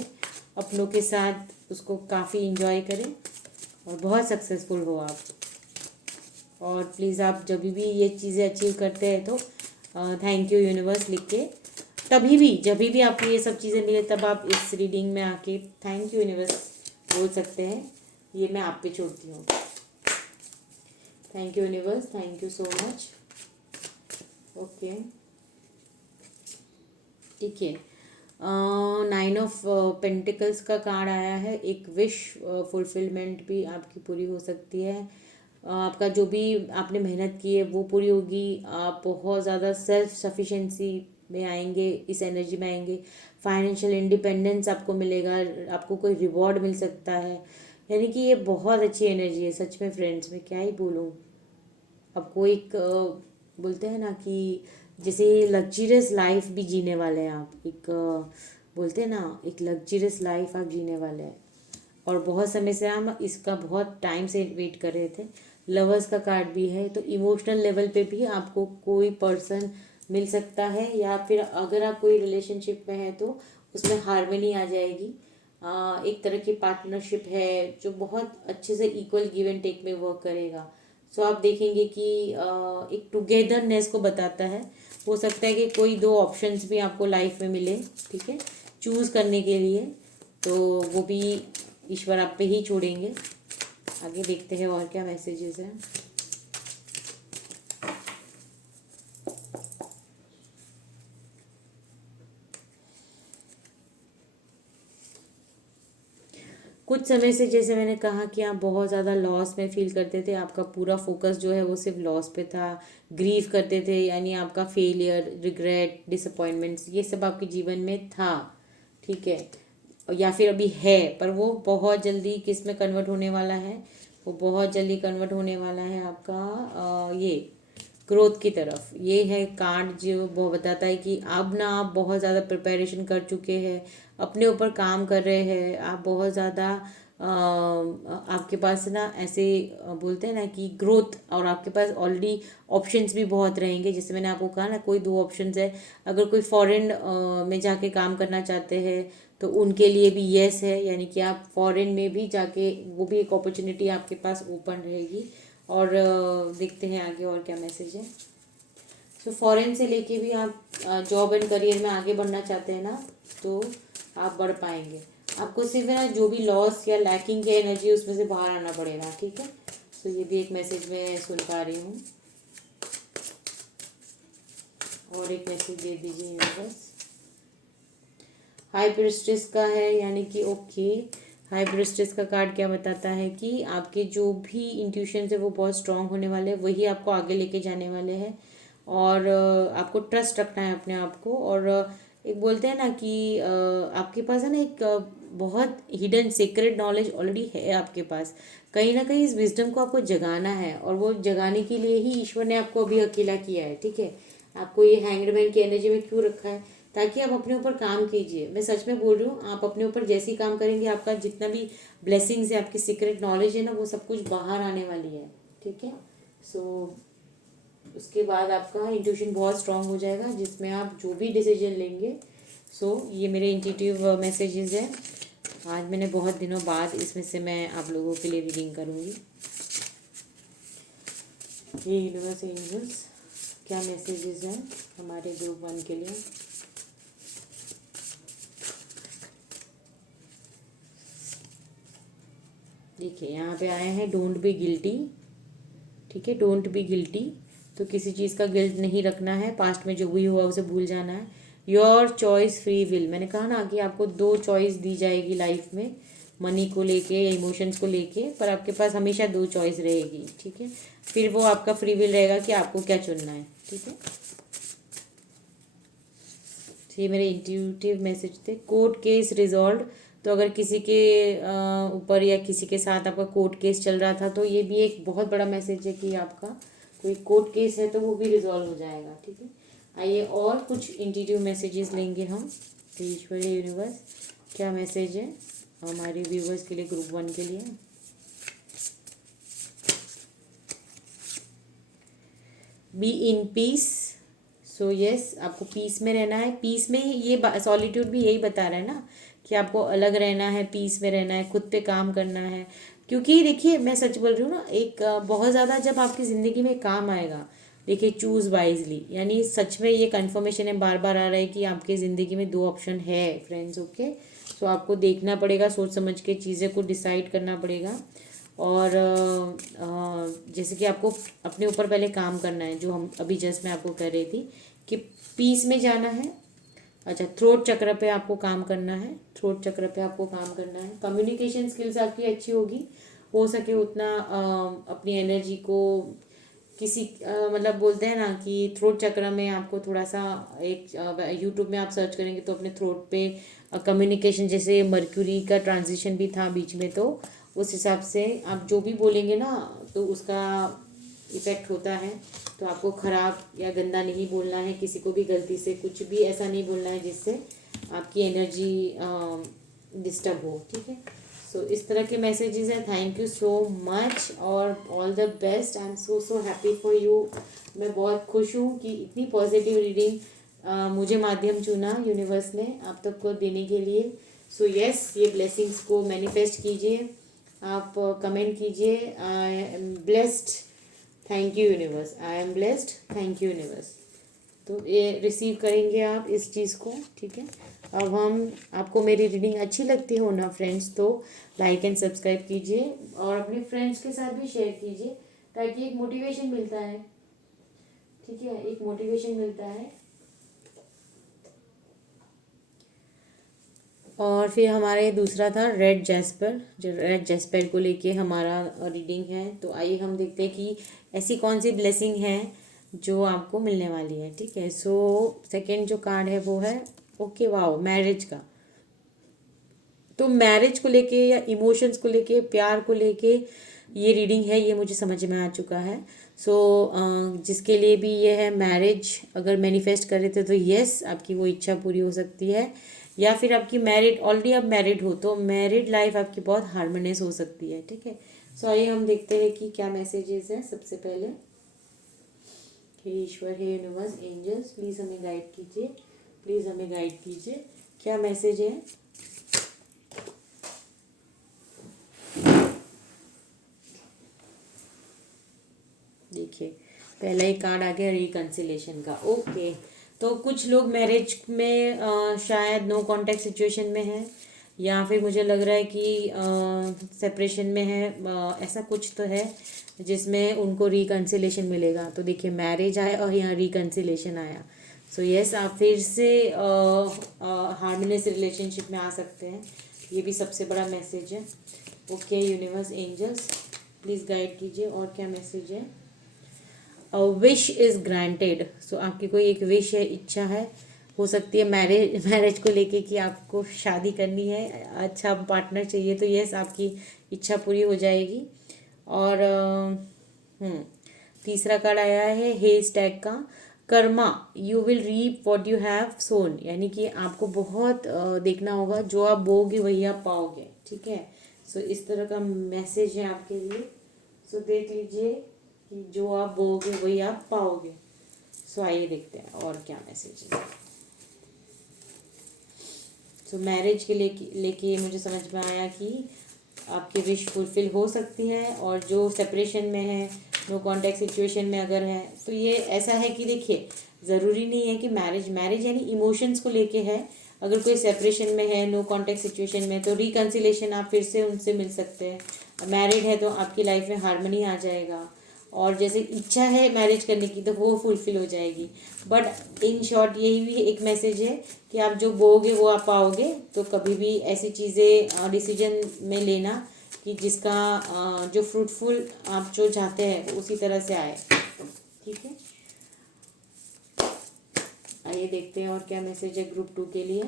अपनों के साथ उसको काफ़ी इंजॉय करें, और बहुत सक्सेसफुल हो आप। और प्लीज़ आप जब भी ये चीज़ें अचीव करते हैं तो थैंक यू यूनिवर्स लिख के, तभी भी जब भी आपको ये सब चीज़ें मिले तब आप इस रीडिंग में आके थैंक यू यूनिवर्स बोल सकते हैं। ये मैं आप पे छोड़ती हूँ। Thank you universe, thank you so much. Okay, ठीक है। 9 ऑफ पेंटिकल्स का कार्ड आया है। एक विश फुलफिलमेंट भी आपकी पूरी हो सकती है। आपका जो भी आपने मेहनत की है वो पूरी होगी। आप बहुत ज़्यादा सेल्फ सफिशेंसी में आएंगे, इस एनर्जी में आएंगे। फाइनेंशियल इंडिपेंडेंस आपको मिलेगा, आपको कोई रिवॉर्ड मिल सकता है। यानी कि ये बहुत अच्छी एनर्जी है सच में फ्रेंड्स, मैं क्या ही बोलूँ आपको। एक बोलते हैं ना कि जैसे लग्जरियस लाइफ भी जीने वाले हैं आप, एक बोलते हैं ना एक लग्जरियस लाइफ आप जीने वाले हैं। और बहुत समय से हम इसका बहुत टाइम से वेट कर रहे थे। लवर्स का कार्ड भी है, तो इमोशनल लेवल पे भी आपको कोई पर्सन मिल सकता है, या फिर अगर आप कोई रिलेशनशिप में है तो उसमें हार्मनी आ जाएगी। एक तरह की पार्टनरशिप है जो बहुत अच्छे से इक्वल गिव एंड टेक में वर्क करेगा। सो आप देखेंगे कि एक टुगेदरनेस को बताता है। हो सकता है कि कोई दो ऑप्शंस भी आपको लाइफ में मिले, ठीक है, चूज़ करने के लिए। तो वो भी ईश्वर आप पे ही छोड़ेंगे। आगे देखते हैं और क्या मैसेजेस हैं। कुछ समय से जैसे मैंने कहा कि आप बहुत ज़्यादा लॉस में फील करते थे, आपका पूरा फोकस जो है वो सिर्फ लॉस पे था, ग्रीव करते थे, यानी आपका फेलियर, रिग्रेट, डिसअपॉइंटमेंट्स ये सब आपके जीवन में था, ठीक है, या फिर अभी है। पर वो बहुत जल्दी किस में कन्वर्ट होने वाला है, वो बहुत जल्दी कन्वर्ट होने वाला है आपका ये ग्रोथ की तरफ। ये है कार्ड जो वो बताता है कि अब ना आप बहुत ज़्यादा प्रिपरेशन कर चुके हैं, अपने ऊपर काम कर रहे हैं, आप बहुत ज़्यादा आपके पास ना ऐसे बोलते हैं ना कि ग्रोथ, और आपके पास ऑलरेडी ऑप्शंस भी बहुत रहेंगे। जैसे मैंने आपको कहा ना कोई दो ऑप्शंस है। अगर कोई फॉरेन में जाके काम करना चाहते हैं तो उनके लिए भी येस है, यानी कि आप फॉरेन में भी जाके वो भी एक अपॉर्चुनिटी आपके पास ओपन रहेगी। और देखते हैं आगे और क्या मैसेज है। सो फॉरेन से लेके भी आप जॉब एंड करियर में आगे बढ़ना चाहते हैं ना, तो आप बढ़ पाएंगे। आपको सिर्फ है ना जो भी लॉस या लैकिंग की एनर्जी उसमें से बाहर आना पड़ेगा, ठीक है। सो ये भी एक मैसेज मैं सुन पा रही हूँ। और एक मैसेज दे दीजिए बस। हाई प्रिस्टेस का है, यानी कि ओके हाई प्रिस्टेस का कार्ड क्या बताता है कि आपके जो भी इंट्यूशन है वो बहुत स्ट्रांग होने वाले हैं, वही आपको आगे लेके जाने वाले हैं। और आपको ट्रस्ट रखना है अपने आप को। और एक बोलते हैं ना कि आपके पास है ना एक बहुत हिडन सीक्रेट नॉलेज ऑलरेडी है आपके पास। कहीं ना कहीं इस विजडम को आपको जगाना है, और वो जगाने के लिए ही ईश्वर ने आपको अभी अकेला किया है। ठीक है, आपको ये हैंग्ड मैन की एनर्जी में क्यों रखा है? ताकि आप अपने ऊपर काम कीजिए। मैं सच में बोल रही हूँ, आप अपने ऊपर जैसे ही काम करेंगे, आपका जितना भी ब्लेसिंग्स है, आपकी सीक्रेट नॉलेज है ना, वो सब कुछ बाहर आने वाली है। ठीक है, सो उसके बाद आपका इंट्यूशन बहुत स्ट्रांग हो जाएगा, जिसमें आप जो भी डिसीजन लेंगे। सो ये मेरे इंट्यूटिव मैसेजेस हैं। आज मैंने बहुत दिनों बाद इसमें से मैं आप लोगों के लिए रीडिंग करूँगी। ये यूनिवर्स एंजल्स क्या मैसेजेस हैं हमारे ग्रुप 1 के लिए। देखिए, यहाँ पे आए हैं डोंट बी गिल्टी। ठीक है, डोंट बी गिल्टी। तो किसी चीज़ का गिल्ट नहीं रखना है, पास्ट में जो भी हुआ उसे भूल जाना है। Your choice free will. मैंने कहा ना कि आपको 2 चॉइस दी जाएगी लाइफ में, मनी को लेके या इमोशंस को लेके, पर आपके पास हमेशा 2 चॉइस रहेगी। ठीक है, फिर वो आपका फ्री विल रहेगा कि आपको क्या चुनना है। ठीक है, तो ये मेरे इंट्यूटिव मैसेज थे। Court case resolve. तो अगर किसी के ऊपर या किसी के साथ आपका कोर्ट केस चल रहा था, तो ये भी एक बहुत बड़ा मैसेज है कि आपका कोई कोर्ट केस है तो वो भी रिजॉल्व हो जाएगा। ठीक है, आइए और कुछ इंट्यूटिव मैसेजेस लेंगे हम। तो ईश्वरीय यूनिवर्स क्या मैसेज है हमारे व्यूवर्स के लिए, ग्रुप 1 के लिए। Be in peace. So yes, आपको पीस में रहना है। पीस में ही ये सॉलिट्यूड भी यही बता रहा है ना कि आपको अलग रहना है, पीस में रहना है, खुद पे काम करना है। क्योंकि देखिए, मैं सच बोल रही हूँ ना, एक बहुत ज़्यादा जब आपकी ज़िंदगी में काम आएगा, देखिए चूज़ वाइजली, यानी सच में ये कन्फर्मेशन है, बार बार आ रहा है कि आपकी ज़िंदगी में 2 ऑप्शन है फ्रेंड्स। ओके, सो आपको देखना पड़ेगा, सोच समझ के चीज़ें को डिसाइड करना पड़ेगा। और जैसे कि आपको अपने ऊपर पहले काम करना है, जो हम अभी जस्ट मैं आपको कह रही थी कि पीस में जाना है। अच्छा, थ्रोट चक्र पे आपको काम करना है, थ्रोट चक्र पे आपको काम करना है। कम्युनिकेशन स्किल्स आपकी अच्छी होगी, हो सके उतना अपनी एनर्जी को किसी मतलब बोलते हैं ना कि थ्रोट चक्र में आपको थोड़ा सा एक यूट्यूब में आप सर्च करेंगे तो अपने थ्रोट पे कम्युनिकेशन, जैसे मर्क्यूरी का ट्रांजिशन भी था बीच में, तो उस हिसाब से आप जो भी बोलेंगे ना तो उसका इफ़ेक्ट होता है। तो आपको ख़राब या गंदा नहीं बोलना है, किसी को भी गलती से कुछ भी ऐसा नहीं बोलना है जिससे आपकी एनर्जी डिस्टर्ब हो। ठीक है, सो इस तरह के मैसेजेस हैं। थैंक यू सो मच और all the best. I am so so happy for you. मैं बहुत खुश हूँ कि इतनी पॉजिटिव रीडिंग मुझे माध्यम चुना यूनिवर्स ने आप तक को देने के लिए। सो यस, ये ब्लेसिंग्स को मैनिफेस्ट कीजिए, आप कमेंट कीजिए I am blessed, thank you universe, I am blessed, thank you universe. तो ये रिसीव करेंगे आप इस चीज़ को। ठीक है, अब हम आपको मेरी रीडिंग अच्छी लगती हो ना फ्रेंड्स, तो लाइक एंड सब्सक्राइब कीजिए और अपने फ्रेंड्स के साथ भी शेयर कीजिए, ताकि एक मोटिवेशन मिलता है। ठीक है, एक मोटिवेशन मिलता है। और फिर हमारे दूसरा था रेड जैस्पर, जो रेड जैस्पर को लेके हमारा रीडिंग है। तो आइए हम देखते हैं कि ऐसी कौन सी ब्लेसिंग है जो आपको मिलने वाली है। ठीक है, सो सेकंड जो कार्ड है वो है ओके वाओ, मैरिज का। तो मैरिज को लेके या इमोशंस को लेके, प्यार को लेके ये रीडिंग है, ये मुझे समझ में आ चुका है। सो जिसके लिए भी ये है मैरिज, अगर मैनिफेस्ट कर रहे थे तो यस, आपकी वो इच्छा पूरी हो सकती है। या फिर आपकी मैरिड, ऑलरेडी आप मैरिड हो तो मैरिड लाइफ आपकी बहुत हार्मोनियस हो सकती है। ठीक है, सो आइए हम देखते हैं कि क्या मैसेजेस हैं। सबसे पहले, हे ईश्वर, हे यूनिवर्स, एंजल्स, प्लीज़ हमें गाइड कीजिए, प्लीज़ हमें गाइड कीजिए, क्या मैसेज है। देखिए, पहला ही कार्ड आ गया रिकन्सिलेशन का। ओके, तो कुछ लोग मैरिज में शायद नो कॉन्टैक्ट सिचुएशन में है, या फिर मुझे लग रहा है कि सेपरेशन में है, ऐसा कुछ तो है जिसमें उनको रिकन्सिलेशन मिलेगा। तो देखिए, मैरिज आया और यहाँ रिकन्सिलेशन आया। सो यस, आप फिर से हार्मोनियस रिलेशनशिप में आ सकते हैं। ये भी सबसे बड़ा मैसेज है। Okay universe angels please guide कीजिए और क्या मैसेज है। Wish is granted. सो आपकी कोई एक विश है, इच्छा है, हो सकती है मैरिज को लेके कि आपको शादी करनी है, अच्छा पार्टनर चाहिए, तो यस आपकी इच्छा पूरी हो जाएगी। और तीसरा कार्ड आया है हे स्टैग का, karma you will reap what you have sown, यानी कि आपको बहुत देखना होगा, जो आप बोओगे वही आप पाओगे, ठीक है। सो इस तरह का मैसेज है आपके लिए। सो देख लीजिए कि जो आप बोओगे वही आप पाओगे। सो आइए देखते हैं और क्या मैसेज है। सो मैरिज के लेके मुझे समझ में आया कि आपकी विश फुलफिल हो सकती है, और जो सेपरेशन में है, नो कांटेक्ट सिचुएशन में अगर है, तो ये ऐसा है कि देखिए ज़रूरी नहीं है कि मैरिज यानी इमोशंस को लेके है। अगर कोई सेपरेशन में है, नो कांटेक्ट सिचुएशन में, तो रिकन्सिलेशन आप फिर से उनसे मिल सकते हैं। मैरिड है तो आपकी लाइफ में हार्मनी आ जाएगा, और जैसे इच्छा है मैरिज करने की तो वो फुलफिल हो जाएगी। बट इन शॉर्ट यही भी एक मैसेज है कि आप जो बोओगे वो आप पाओगे। तो कभी भी ऐसी चीज़ें डिसीजन में लेना कि जिसका जो फ्रूटफुल आप जो चाहते हैं उसी तरह से आए, ठीक है। आइए देखते हैं और क्या मैसेज है ग्रुप 2 के लिए।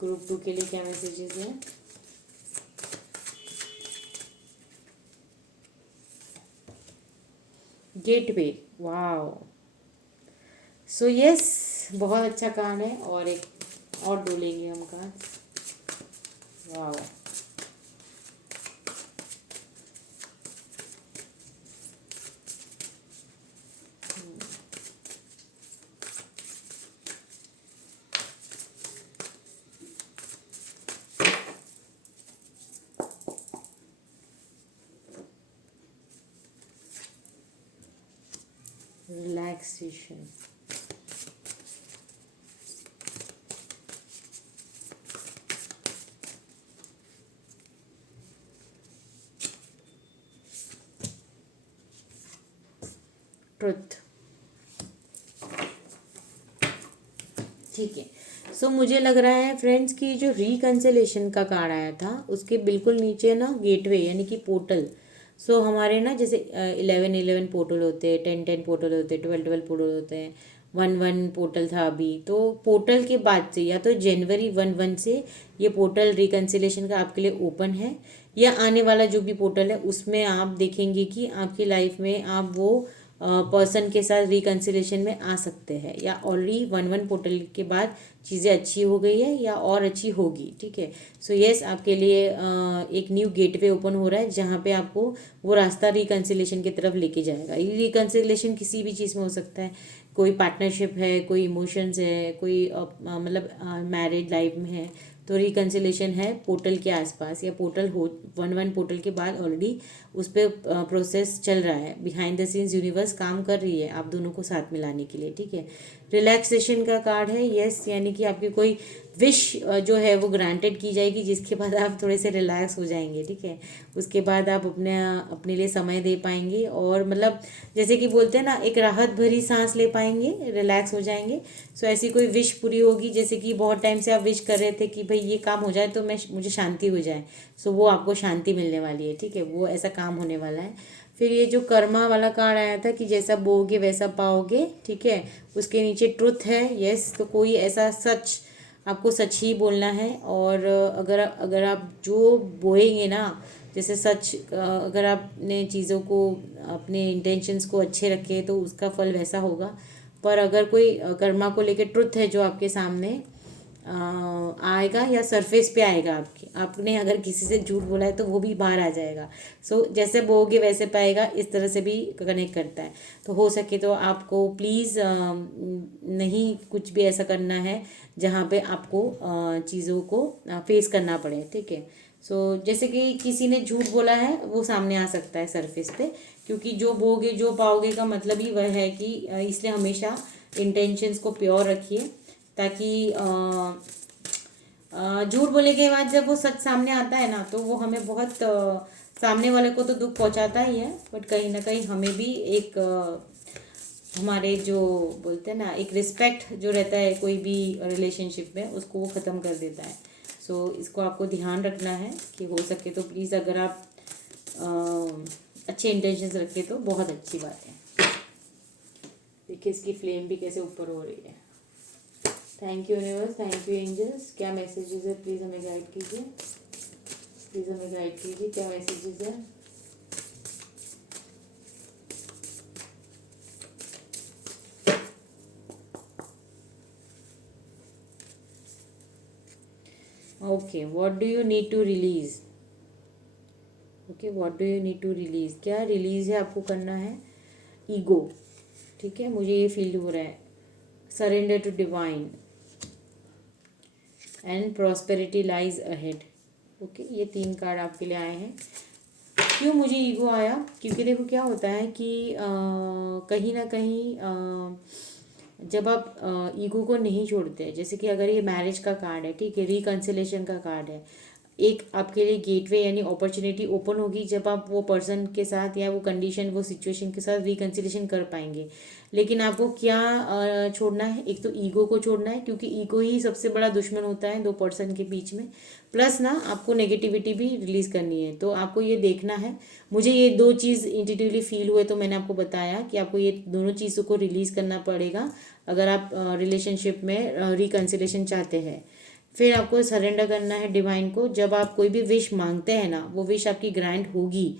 ग्रुप 2 के लिए क्या मैसेजेस हैं। Gateway, wow. सो यस बहुत अच्छा कार्ड है, और एक और दो लेंगे हम कार्ड। वाओ, रिलैक्सेशन, ट्रुथ, ठीक है। सो मुझे लग रहा है फ्रेंड्स कि जो रिकन्सिलेशन का कार्ड आया था उसके बिल्कुल नीचे ना गेटवे यानी कि पोर्टल। सो हमारे ना जैसे 11 पोर्टल होते हैं, 10 पोर्टल होते हैं, 12 पोर्टल होते हैं, 1 पोर्टल था अभी। तो पोर्टल के बाद से या तो जनवरी 1 से ये पोर्टल रिकन्सिलेशन का आपके लिए ओपन है, या आने वाला जो भी पोर्टल है उसमें आप देखेंगे कि आपकी लाइफ में आप वो पर्सन के साथ रिकन्सिलेशन में आ सकते हैं, या ऑलरेडी 1 पोर्टल के बाद चीज़ें अच्छी हो गई है या और अच्छी होगी, ठीक है। सो यस आपके लिए एक न्यू गेटवे ओपन हो रहा है जहाँ पे आपको वो रास्ता रिकन्सिलेशन की तरफ लेके जाएगा। ये रिकन्सिलेशन किसी भी चीज़ में हो सकता है, कोई पार्टनरशिप है, कोई इमोशंस है, कोई मतलब मैरिड लाइफ में है, तो रिकन्सिलेशन है पोर्टल के आसपास, या पोर्टल हो 1 पोर्टल के बाद ऑलरेडी उस पर प्रोसेस चल रहा है। बिहाइंड द सीन्स यूनिवर्स काम कर रही है आप दोनों को साथ मिलाने के लिए, ठीक है। रिलैक्सेशन का कार्ड है, यस यानी कि आपकी कोई विश जो है वो ग्रांटेड की जाएगी, जिसके बाद आप थोड़े से रिलैक्स हो जाएंगे, ठीक है। उसके बाद आप अपने लिए समय दे पाएंगे, और मतलब जैसे कि बोलते हैं ना एक राहत भरी सांस ले पाएंगे, रिलैक्स हो जाएंगे। सो ऐसी कोई विश पूरी होगी, जैसे कि बहुत टाइम से आप विश कर रहे थे कि भाई ये काम हो जाए तो मुझे शांति हो जाए। सो वो आपको शांति मिलने वाली है, ठीक है, वो ऐसा काम होने वाला है। फिर ये जो कर्मा वाला कार्ड आया था कि जैसा बोओगे वैसा पाओगे, ठीक है, उसके नीचे ट्रुथ है, यस। तो कोई ऐसा सच, आपको सच ही बोलना है, और अगर अगर आप जो बोएंगे ना, जैसे सच, अगर आपने चीज़ों को, अपने इंटेंशंस को अच्छे रखे तो उसका फल वैसा होगा। पर अगर कोई कर्मा को लेके ट्रुथ है जो आपके सामने आएगा, या सरफेस पे आएगा, आपने अगर किसी से झूठ बोला है तो वो भी बाहर आ जाएगा। सो जैसे बोओगे वैसे पाएगा, इस तरह से भी कनेक्ट करता है। तो हो सके तो आपको प्लीज़ नहीं कुछ भी ऐसा करना है जहाँ पे आपको चीज़ों को फेस करना पड़े, ठीक है। सो जैसे कि किसी ने झूठ बोला है वो सामने आ सकता है सरफेस पे, क्योंकि जो बोगे जो पाओगे का मतलब ही वह है कि इसलिए हमेशा इंटेंशंस को प्योर रखिए, ताकि झूठ बोलने के बाद जब वो सच सामने आता है ना तो वो हमें बहुत सामने वाले को तो दुख पहुंचाता ही है, बट कहीं ना कहीं हमें भी एक हमारे जो बोलते हैं ना, एक रिस्पेक्ट जो रहता है कोई भी रिलेशनशिप में, उसको वो ख़त्म कर देता है। सो इसको आपको ध्यान रखना है कि हो सके तो प्लीज़, अगर आप अच्छे इंटेंशंस रखें तो बहुत अच्छी बात है। देखिए इसकी फ्लेम भी कैसे ऊपर हो रही है। Thank you universe, thank you angels. क्या मैसेजेस है प्लीज़ हमें गाइड कीजिए, प्लीज़ हमें गाइड कीजिए, क्या मैसेजेस है। Okay, what do you need to release. Okay, what do you need to release, क्या रिलीज है आपको करना है। ईगो, ठीक है, मुझे ये फील हो रहा है। Surrender to divine and prosperity lies ahead. Okay, ये 3 कार्ड आपके लिए आए हैं। क्यों मुझे ईगो आया, क्योंकि देखो क्या होता है कि कहीं ना कहीं जब आप ईगो को नहीं छोड़ते, जैसे कि अगर ये मैरिज का कार्ड है, ठीक है, रिकन्सिलेशन का कार्ड है, एक आपके लिए गेटवे यानी अपॉर्चुनिटी ओपन होगी जब आप वो पर्सन के साथ या वो कंडीशन, वो सिचुएशन के साथ रिकन्सिलेशन कर पाएंगे। लेकिन आपको क्या छोड़ना है, एक तो ईगो को छोड़ना है, क्योंकि ईगो ही सबसे बड़ा दुश्मन होता है 2 पर्सन के बीच में। प्लस ना आपको नेगेटिविटी भी रिलीज़ करनी है, तो आपको ये देखना है। मुझे ये 2 चीज़ इंट्यूटिवली फील हुए, तो मैंने आपको बताया कि आपको ये दोनों चीज़ों को रिलीज़ करना पड़ेगा अगर आप रिलेशनशिप में रिकन्सिलेशन चाहते हैं। फिर आपको सरेंडर करना है डिवाइन को। जब आप कोई भी विश मांगते हैं ना, वो विश आपकी ग्रांट होगी,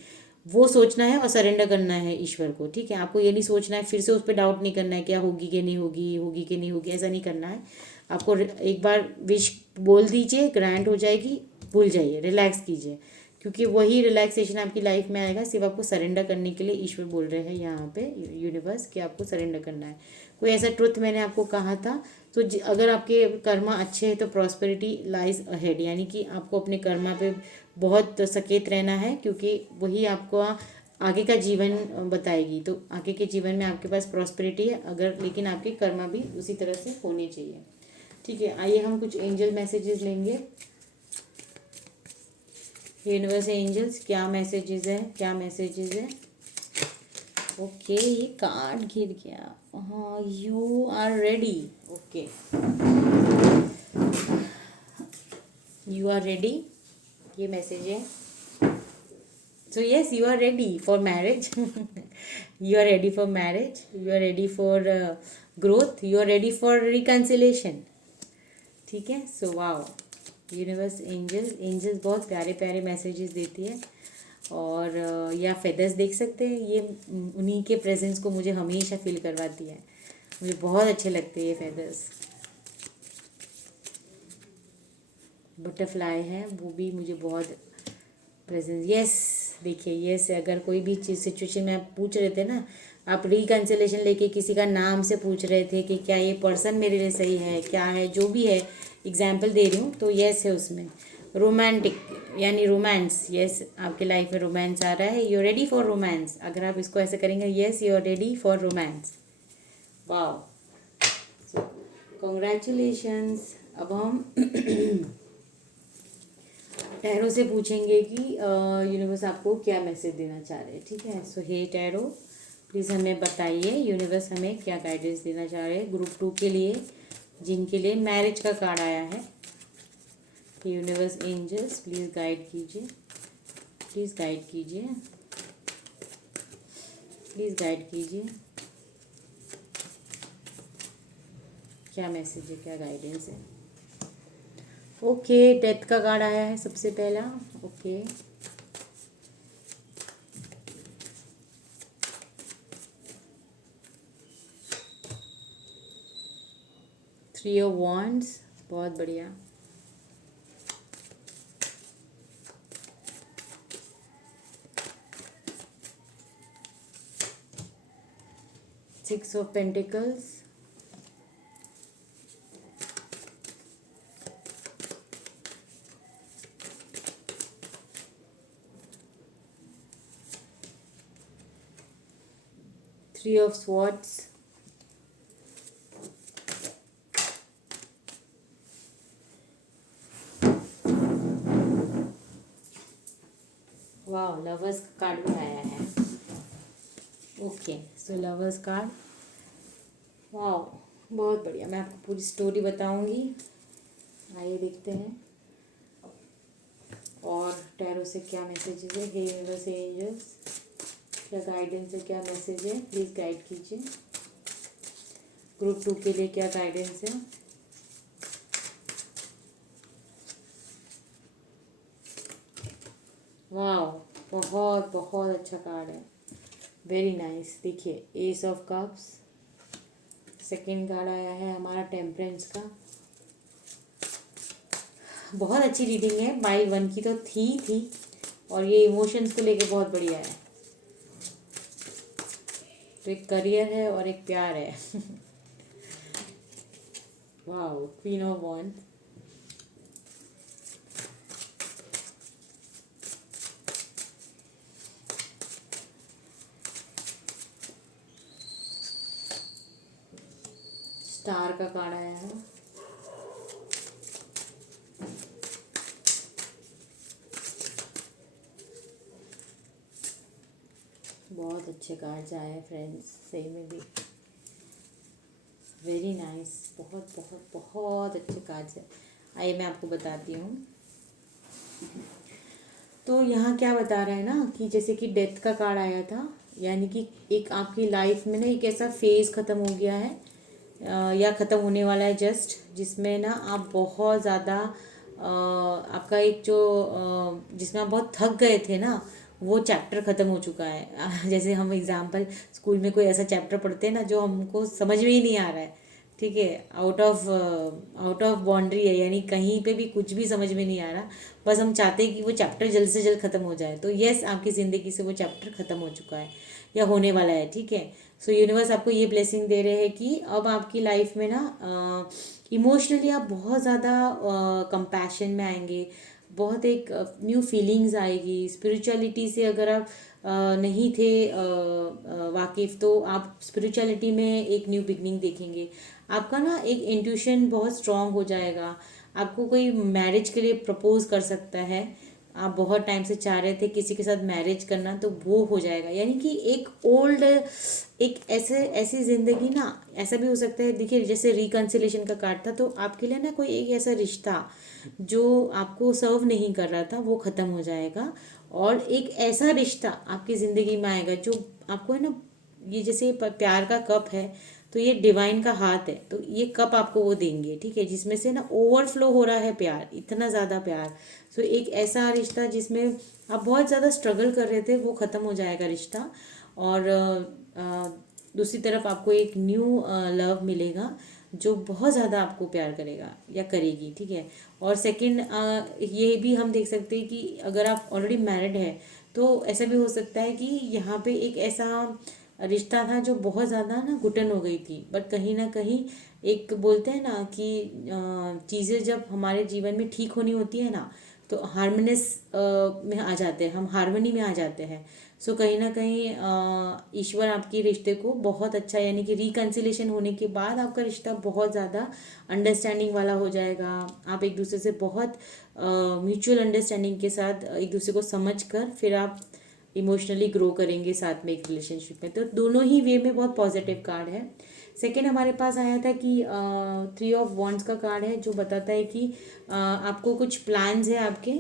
वो सोचना है और सरेंडर करना है ईश्वर को, ठीक है। आपको ये नहीं सोचना है, फिर से उस पर डाउट नहीं करना है क्या होगी कि नहीं होगी, होगी कि नहीं होगी, ऐसा नहीं करना है। आपको एक बार विश बोल दीजिए, ग्रांट हो जाएगी, भूल जाइए, रिलैक्स कीजिए, क्योंकि वही रिलैक्सेशन आपकी लाइफ में आएगा। सिर्फ आपको सरेंडर करने के लिए ईश्वर बोल रहे हैं यहाँ पे, यूनिवर्स, कि आपको सरेंडर करना है। कोई ऐसा ट्रुथ मैंने आपको कहा था। तो अगर आपके कर्मा अच्छे हैं तो प्रॉस्पेरिटी लाइज अहेड, यानी कि आपको अपने कर्मा पे बहुत सचेत रहना है, क्योंकि वही आपको आगे का जीवन बताएगी। तो आगे के जीवन में आपके पास प्रॉस्पेरिटी है, अगर लेकिन आपके कर्मा भी उसी तरह से होने चाहिए, ठीक है। आइए हम कुछ एंजल मैसेजेस लेंगे। यूनिवर्स एंजल्स, क्या मैसेजेस है, क्या मैसेजेस है। ओके, ये कार्ड गिर गया। हाँ, you are ready. Okay, you are ready, ये मैसेज है। So yes, you are ready for marriage. You are ready for marriage, you are ready for growth, you are ready for reconciliation, ठीक है। So wow, universe angels बहुत प्यारे प्यारे messages देती है। और या फेदर्स देख सकते हैं, ये उन्हीं के प्रेजेंस को मुझे हमेशा फील करवाती है। मुझे बहुत अच्छे लगते हैं ये फेदर्स। बटरफ्लाई है, वो भी मुझे बहुत प्रेजेंस। यस, देखिए, यस, अगर कोई भी चीज़ सिचुएशन में आप पूछ रहे थे ना, आप रिकन्सिलेशन लेके किसी का नाम से पूछ रहे थे कि क्या ये पर्सन मेरे लिए सही है, क्या है, जो भी है, एग्जाम्पल दे रही हूँ, तो यस है उसमें। रोमांटिक यानी रोमांस, यस, आपके लाइफ में रोमांस आ रहा है। You are ready for romance, अगर आप इसको ऐसे करेंगे, yes you are ready for romance. Wow, congratulations. अब हम टैरो से पूछेंगे कि यूनिवर्स आपको क्या मैसेज देना चाह रहे हैं, ठीक है। सो हे टैरो, प्लीज़ हमें बताइए यूनिवर्स हमें क्या गाइडेंस देना चाह रहे हैं ग्रुप 2 के लिए, जिनके लिए मैरिज का कार्ड आया है। यूनिवर्स एंजल्स प्लीज़ गाइड कीजिए, प्लीज़ गाइड कीजिए, प्लीज़ गाइड कीजिए, क्या मैसेज है, क्या गाइडेंस है। ओके, डेथ का कार्ड आया है सबसे पहला। ओके, थ्री ऑफ वॉन्ड्स, बहुत बढ़िया। Six of pentacles, three of swords, वाह, लवर्स कार्ड भी आया है। ओके, सो लवर्स कार्ड, वाह, बहुत बढ़िया। मैं आपको पूरी स्टोरी बताऊंगी, आइए देखते हैं। और टैरो से क्या मैसेजेस है, हे यूनिवर्स, हे एंजल्स, क्या गाइडेंस है, क्या मैसेज है, प्लीज़ गाइड कीजिए। ग्रुप 2 के लिए क्या गाइडेंस है। वाह, बहुत बहुत अच्छा कार्ड है, वेरी नाइस। देखिए, S of cups, second card आया है हमारा टेम्परेंस का। बहुत अच्छी रीडिंग है, बाई वन की तो थी और ये इमोशंस को लेके बहुत बढ़िया है। तो एक करियर है और एक प्यार है। वाह, क्वीन ऑफ वॉन्ड्स, स्टार का कार्ड आया है। बहुत अच्छे कार्ड्स आए हैं फ्रेंड्स, सही में भी वेरी नाइस। बहुत बहुत बहुत अच्छे कार्ड्स हैं। आइए मैं आपको बताती हूँ। तो यहाँ क्या बता रहा है ना कि जैसे कि डेथ का कार्ड आया था, यानी कि एक आपकी लाइफ में ना एक ऐसा फेज़ ख़त्म हो गया है, या ख़त्म होने वाला है जस्ट, जिसमें ना आप बहुत ज़्यादा आपका एक जो जिसमें आप बहुत थक गए थे ना, वो चैप्टर ख़त्म हो चुका है। जैसे हम एग्जाम्पल स्कूल में कोई ऐसा चैप्टर पढ़ते हैं ना जो हमको समझ में ही नहीं आ रहा है, ठीक है, आउट ऑफ बाउंड्री है, यानी कहीं पे भी कुछ भी समझ में नहीं आ रहा, बस हम चाहते हैं कि वो चैप्टर जल्द से जल्द ख़त्म हो जाए। तो यस, आपकी ज़िंदगी से वो चैप्टर ख़त्म हो चुका है या होने वाला है, ठीक है। सो यूनिवर्स आपको ये ब्लेसिंग दे रहे हैं कि अब आपकी लाइफ में ना इमोशनली आप बहुत ज़्यादा कंपैशन में आएंगे, बहुत एक न्यू फीलिंग्स आएगी। स्पिरिचुअलिटी से अगर आप नहीं थे वाकिफ़, तो आप स्पिरिचुअलिटी में एक न्यू बिगनिंग देखेंगे। आपका ना एक इंट्यूशन बहुत स्ट्रांग हो जाएगा। आपको कोई मैरिज के लिए प्रपोज कर सकता है, आप बहुत टाइम से चाह रहे थे किसी के साथ मैरिज करना, तो वो हो जाएगा। यानी कि एक ओल्ड, एक ऐसी ज़िंदगी ना, ऐसा भी हो सकता है। देखिए, जैसे रिकन्सिलेशन का कार्ड था, तो आपके लिए ना कोई एक ऐसा रिश्ता जो आपको सर्व नहीं कर रहा था, वो ख़त्म हो जाएगा। और एक ऐसा रिश्ता आपकी ज़िंदगी में आएगा जो आपको है ना, ये जैसे प्यार का कप है, तो ये डिवाइन का हाथ है, तो ये कप आपको वो देंगे, ठीक है, जिसमें से ना ओवरफ्लो हो रहा है प्यार, इतना ज़्यादा प्यार। सो एक ऐसा रिश्ता जिसमें आप बहुत ज़्यादा स्ट्रगल कर रहे थे, वो ख़त्म हो जाएगा रिश्ता। और दूसरी तरफ आपको एक न्यू लव मिलेगा जो बहुत ज़्यादा आपको प्यार करेगा या करेगी, ठीक है। और सेकंड, ये भी हम देख सकते हैं कि अगर आप ऑलरेडी मैरिड है, तो ऐसा भी हो सकता है कि यहाँ पे एक ऐसा रिश्ता था जो बहुत ज़्यादा ना घुटन हो गई थी, बट कहीं ना कहीं एक बोलते हैं ना कि चीज़ें जब हमारे जीवन में ठीक होनी होती है ना, तो हारमोनियस में आ जाते हैं, हम हारमोनी में आ जाते हैं। सो कहीं ना कहीं ईश्वर आपके रिश्ते को बहुत अच्छा, यानी कि रिकन्सिलेशन होने के बाद आपका रिश्ता बहुत ज़्यादा अंडरस्टैंडिंग वाला हो जाएगा। आप एक दूसरे से बहुत म्यूचुअल अंडरस्टैंडिंग के साथ एक दूसरे को समझ कर फिर आप इमोशनली ग्रो करेंगे साथ में एक रिलेशनशिप में। तो दोनों ही वे में बहुत पॉजिटिव कार्ड है। सेकेंड हमारे पास आया था कि 3 ऑफ वॉन्ड्स का कार्ड है, जो बताता है कि आपको कुछ प्लान्स है आपके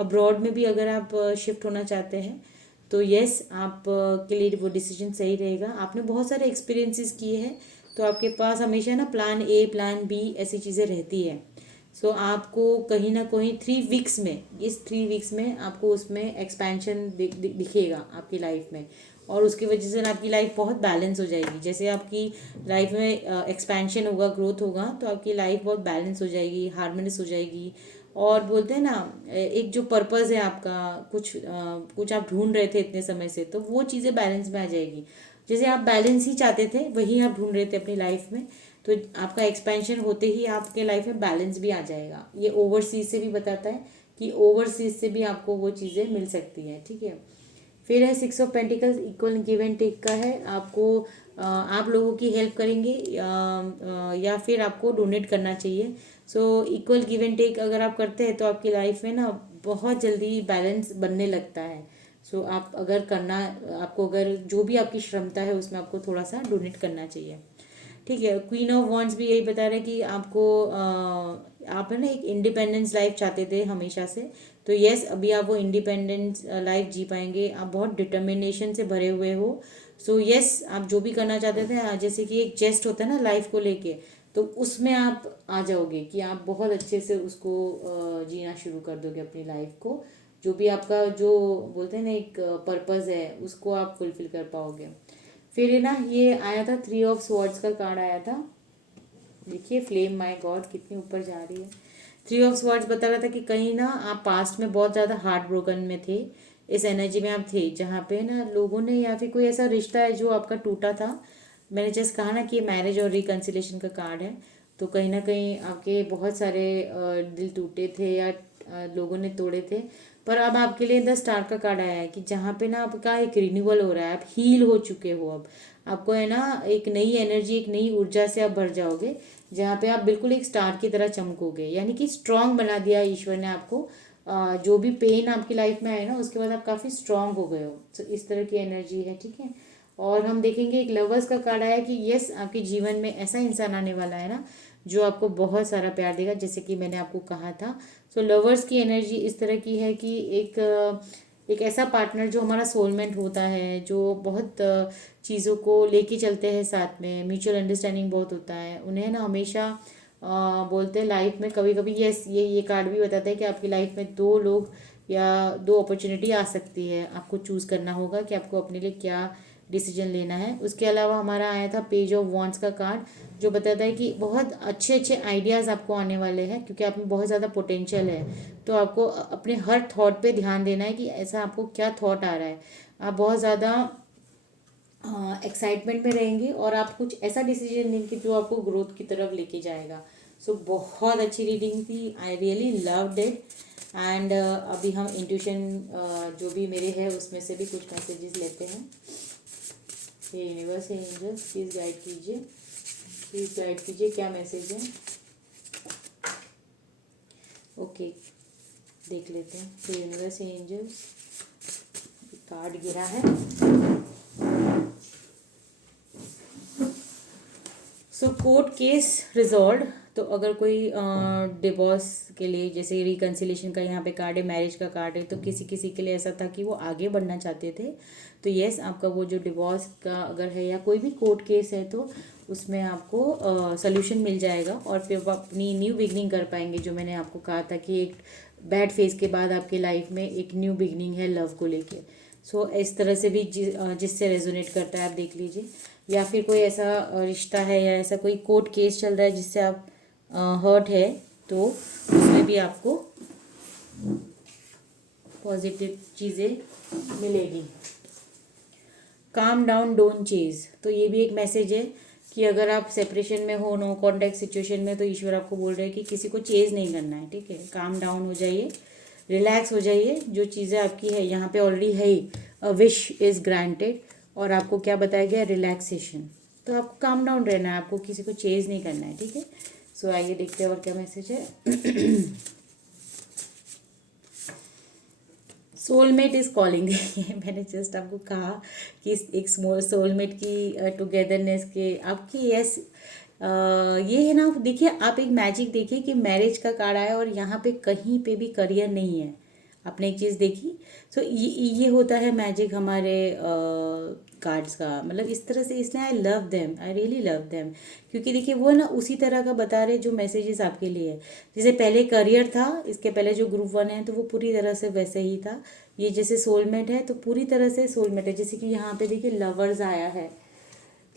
अब्रॉड में भी, अगर आप शिफ्ट होना चाहते हैं तो यस, आप के लिए वो डिसीजन सही रहेगा। आपने बहुत सारे एक्सपीरियंसेस किए हैं, तो आपके पास हमेशा ना प्लान ए, प्लान बी, ऐसी चीज़ें रहती है। सो आपको कहीं ना कहीं 3 वीक्स में, इस 3 वीक्स में आपको उसमें एक्सपेंशन दिखेगा आपकी लाइफ में, और उसकी वजह से ना आपकी लाइफ बहुत बैलेंस हो जाएगी। जैसे आपकी लाइफ में एक्सपेंशन होगा, ग्रोथ होगा, तो आपकी लाइफ बहुत बैलेंस हो जाएगी, हार्मोनियस हो जाएगी। और बोलते हैं ना, एक जो पर्पज़ है आपका, कुछ आप ढूंढ रहे थे इतने समय से, तो वो चीज़ें बैलेंस में आ जाएगी। जैसे आप बैलेंस ही चाहते थे, वही आप ढूंढ रहे थे अपनी लाइफ में, तो आपका एक्सपेंशन होते ही आपके लाइफ में बैलेंस भी आ जाएगा। ये ओवरसीज से भी बताता है कि ओवरसीज से भी आपको वो चीज़ें मिल सकती हैं, ठीक है। फिर है 6 of pentacles, equal give and take का है। आपको आप लोगों की हेल्प करेंगे या फिर आपको डोनेट करना चाहिए। So equal give and take अगर आप करते हैं तो आपकी लाइफ में ना बहुत जल्दी बैलेंस बनने लगता है। सो आप अगर करना, आपको अगर जो भी आपकी क्षमता है उसमें आपको थोड़ा सा डोनेट करना चाहिए। ठीक है। क्वीन ऑफ वॉन्ड्स भी यही बता रहे हैं कि आपको आप है ना एक इंडिपेंडेंस लाइफ चाहते थे हमेशा से, तो यस अभी आप वो इंडिपेंडेंस लाइफ जी पाएंगे। आप बहुत डिटर्मिनेशन से भरे हुए हो। सो यस आप जो भी करना चाहते थे, जैसे कि एक जेस्ट होता है ना लाइफ को लेके, तो उसमें आप आ जाओगे कि आप बहुत अच्छे से उसको जीना शुरू कर दोगे अपनी लाइफ को। जो भी आपका जो बोलते हैं ना एक पर्पस है उसको आप फुलफिल कर पाओगे। फिर है ना ये आया था 3 ऑफ स्वॉर्ड्स का कार्ड आया था। देखिए फ्लेम, माय गॉड कितनी ऊपर जा रही है। 3 ऑफ स्वॉर्ड्स बता रहा था कि कहीं ना आप पास्ट में बहुत ज़्यादा हार्ट ब्रोकन में थे, इस एनर्जी में आप थे जहाँ पे ना लोगों ने या फिर कोई ऐसा रिश्ता है जो आपका टूटा था। मैंने जस्ट कहा ना कि मैरिज और रिकन्सिलेशन का कार्ड है, तो कहीं ना कहीं आपके बहुत सारे दिल टूटे थे या लोगों ने तोड़े थे। पर अब आपके लिए द स्टार का कार्ड आया है कि जहाँ पे ना आपका एक रिन्यूअल हो रहा है, आप हील हो चुके हो। अब आपको है ना एक नई एनर्जी, एक नई ऊर्जा से आप भर जाओगे, जहाँ पे आप बिल्कुल एक स्टार की तरह चमकोगे। यानी कि स्ट्रांग बना दिया ईश्वर ने आपको। जो भी पेन आपकी लाइफ में आए ना उसके बाद आप काफ़ी स्ट्रांग हो गए हो। तो इस तरह की एनर्जी है, ठीक है। और हम देखेंगे एक लवर्स का कार्ड आया कि यस आपके जीवन में ऐसा इंसान आने वाला है ना जो आपको बहुत सारा प्यार देगा, जैसे कि मैंने आपको कहा था। सो लवर्स की एनर्जी इस तरह की है कि एक ऐसा पार्टनर जो हमारा सोलमेट होता है, जो बहुत चीज़ों को लेके चलते हैं साथ में, म्यूचुअल अंडरस्टैंडिंग बहुत होता है उन्हें ना हमेशा। बोलते हैं लाइफ में कभी कभी यस ये कार्ड भी बताता है कि आपकी लाइफ में 2 लोग या 2 अपॉर्चुनिटी आ सकती है। आपको चूज़ करना होगा कि आपको अपने लिए क्या डिसीजन लेना है। उसके अलावा हमारा आया था पेज ऑफ वॉन्ड्स का कार्ड, जो बताता है कि बहुत अच्छे अच्छे आइडियाज़ आपको आने वाले हैं क्योंकि आप में बहुत ज़्यादा पोटेंशियल है। तो आपको अपने हर थॉट पे ध्यान देना है कि ऐसा आपको क्या थॉट आ रहा है। आप बहुत ज़्यादा एक्साइटमेंट में रहेंगे और आप कुछ ऐसा डिसीजन लेंगे जो आपको ग्रोथ की तरफ लेके जाएगा। सो बहुत अच्छी रीडिंग थी, I really loved it. And अभी हम इंट्यूशन जो भी मेरे है उसमें से भी कुछ मैसेजेस लेते हैं। ये यूनिवर्स है, एंजल्स प्लीज़ गाइड कीजिए, प्लीज़ गाइड कीजिए क्या मैसेज है। ओके देख लेते हैं। ये यूनिवर्स है, एंजल्स कार्ड गिरा है। सो कोर्ट केस रिजॉल्व। तो अगर कोई डिवोर्स के लिए, जैसे रिकन्सिलेशन का यहाँ पे कार्ड है, मैरिज का कार्ड है, तो किसी किसी के लिए ऐसा था कि वो आगे बढ़ना चाहते थे, तो यस आपका वो जो डिवोर्स का अगर है या कोई भी कोर्ट केस है तो उसमें आपको सोल्यूशन मिल जाएगा और फिर वो अपनी न्यू बिगनिंग कर पाएंगे। जो मैंने आपको कहा था कि एक बैड फेज के बाद आपके लाइफ में एक न्यू बिगनिंग है लव को लेके। सो इस तरह से भी जिससे रेजोनेट करता है आप देख लीजिए। या फिर कोई ऐसा रिश्ता है या ऐसा कोई कोर्ट केस चल रहा है जिससे आप हर्ट है, तो उसमें भी आपको पॉजिटिव चीज़ें मिलेगी। काम डाउन डोंट चेज, तो ये भी एक मैसेज है कि अगर आप सेपरेशन में हो, नो कॉन्टैक्ट सिचुएशन में, तो ईश्वर आपको बोल रहे हैं कि किसी को चेज नहीं करना है, ठीक है। काम डाउन हो जाइए, रिलैक्स हो जाइए। जो चीज़ें आपकी है यहाँ पे ऑलरेडी है ही, अ विश इज़ ग्रांटेड, और आपको क्या बताया गया, रिलैक्सेशन। तो आपको काम डाउन रहना है, आपको किसी को चेज नहीं करना है, ठीक है। सो आइए देखते हैं और क्या मैसेज है। Soulmate is calling. मैंने जस्ट आपको कहा कि एक स्मॉल सोलमेट की टुगेदरनेस के आपकी यस ये है ना। देखिए आप एक मैजिक देखिए कि मैरिज का कार्ड आया और यहाँ पे कहीं पे भी करियर नहीं है। आपने एक चीज़ देखी। सो ये होता है मैजिक हमारे कार्ड्स का, मतलब इस तरह से। इसलिए I love them, I really love them, क्योंकि देखिए वो ना उसी तरह का बता रहे जो मैसेजेस आपके लिए है। जैसे पहले करियर था, इसके पहले जो ग्रुप 1 है तो वो पूरी तरह से वैसे ही था। ये जैसे सोलमेट है तो पूरी तरह से सोलमेट है। जैसे कि यहाँ पे देखिए लवर्स आया है,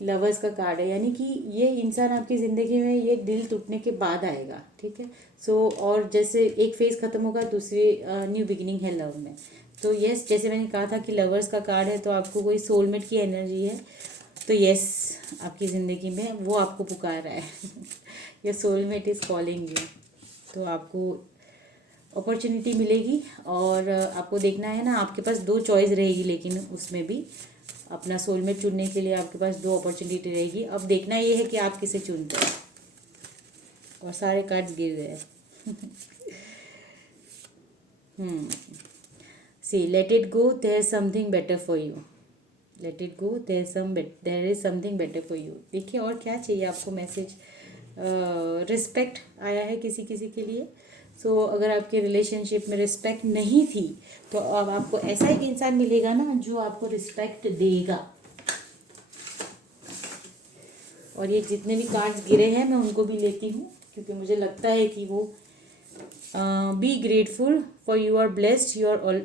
लवर्स का कार्ड है, यानी कि ये इंसान आपकी ज़िंदगी में ये दिल टूटने के बाद आएगा, ठीक है। सो और जैसे एक फेज़ ख़त्म होगा, दूसरी न्यू बिगिनिंग है लव में। तो यस जैसे मैंने कहा था कि लवर्स का कार्ड है तो आपको कोई सोलमेट की एनर्जी है, तो यस आपकी ज़िंदगी में वो आपको पुकार रहा है। ये सोलमेट इज़ कॉलिंग यू। तो आपको अपॉर्चुनिटी मिलेगी और आपको देखना है ना, आपके पास 2 चॉइस रहेगी, लेकिन उसमें भी अपना सोलमेट चुनने के लिए आपके पास 2 अपॉर्चुनिटी रहेगी। अब देखना ये है कि आप किसे चुनते हैं। और सारे कार्ड्स गिर गए। See let it go, there is something better for you. Let it go, there is something better for you. देखिए और क्या चाहिए आपको मैसेज। रिस्पेक्ट आया है किसी किसी के लिए। सो अगर आपके रिलेशनशिप में रिस्पेक्ट नहीं थी तो अब आपको ऐसा एक इंसान मिलेगा ना जो आपको रिस्पेक्ट देगा। और ये जितने भी कार्ड्स गिरे हैं मैं उनको भी लेती हूँ क्योंकि मुझे लगता है कि वो be grateful for you are blessed,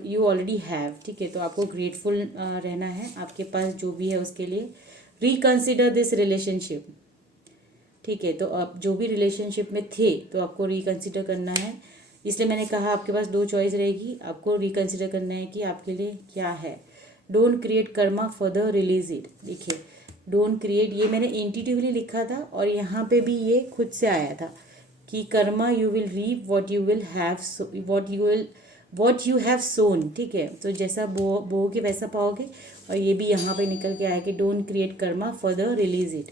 you already have. ठीक है, तो आपको ग्रेटफुल रहना है आपके पास जो भी है उसके लिए। Reconsider this relationship. ठीक है, तो आप जो भी रिलेशनशिप में थे तो आपको रिकन्सिडर करना है। इसलिए मैंने कहा आपके पास दो चॉइस रहेगी, आपको रिकन्सिडर करना है कि आपके लिए क्या है। Don't create Karma further, release it. देखिए डोंट क्रिएट, ये मैंने इंट्यूटिवली लिखा था और यहाँ पे भी ये खुद से आया था कि karma you will reap what you will have, what you have sown. ठीक है, तो जैसा बोओगे वैसा पाओगे। और ये भी यहाँ पे निकल के आया कि don't create Karma further, release it.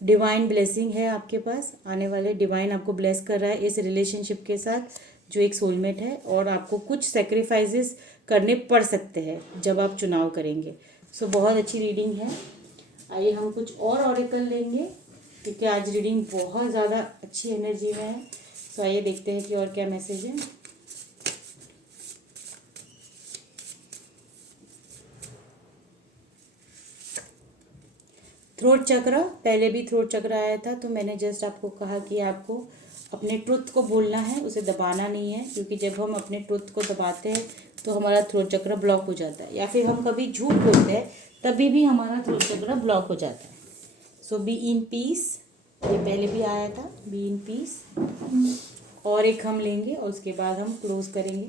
Divine blessing है आपके पास आने वाले, डिवाइन आपको ब्लेस कर रहा है इस रिलेशनशिप के साथ जो एक सोलमेट है। और आपको कुछ सेक्रीफाइसेस करने पड़ सकते हैं जब आप चुनाव करेंगे। सो बहुत अच्छी रीडिंग है। आइए हम कुछ और ऑरेकल लेंगे क्योंकि आज रीडिंग बहुत ज़्यादा अच्छी एनर्जी में है। सो आइए देखते हैं कि और क्या मैसेज है। थ्रोट चक्र, पहले भी थ्रोट चक्र आया था तो मैंने जस्ट आपको कहा कि आपको अपने ट्रुथ को बोलना है, उसे दबाना नहीं है। क्योंकि जब हम अपने ट्रुथ को दबाते हैं तो हमारा थ्रोट चक्र ब्लॉक हो जाता है, या फिर हम कभी झूठ बोलते हैं तभी भी हमारा थ्रोट चक्र ब्लॉक हो जाता है। सो बी इन पीस, ये पहले भी आया था, बी इन पीस। और एक हम लेंगे और उसके बाद हम क्लोज करेंगे।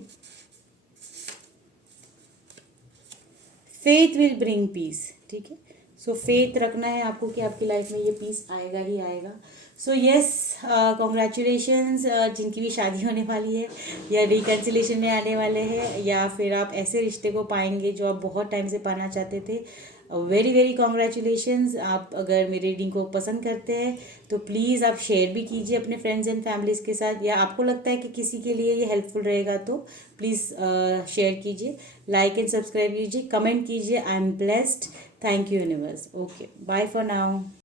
Faith will bring peace. ठीक है, सो फेथ रखना है आपको कि आपकी लाइफ में ये पीस आएगा ही आएगा। सो येस, कॉन्ग्रेचुलेशंस जिनकी भी शादी होने वाली है या रिकन्सिलेशन में आने वाले हैं, या फिर आप ऐसे रिश्ते को पाएंगे जो आप बहुत टाइम से पाना चाहते थे। Very very congratulations. आप अगर मेरी रीडिंग को पसंद करते हैं तो प्लीज़ आप शेयर भी कीजिए अपने फ्रेंड्स एंड फैमिलीज़ के साथ, या आपको लगता है कि किसी के लिए ये हेल्पफुल रहेगा तो प्लीज़ शेयर कीजिए, लाइक एंड सब्सक्राइब कीजिए, कमेंट कीजिए। I am blessed, thank you universe. Okay, bye for now.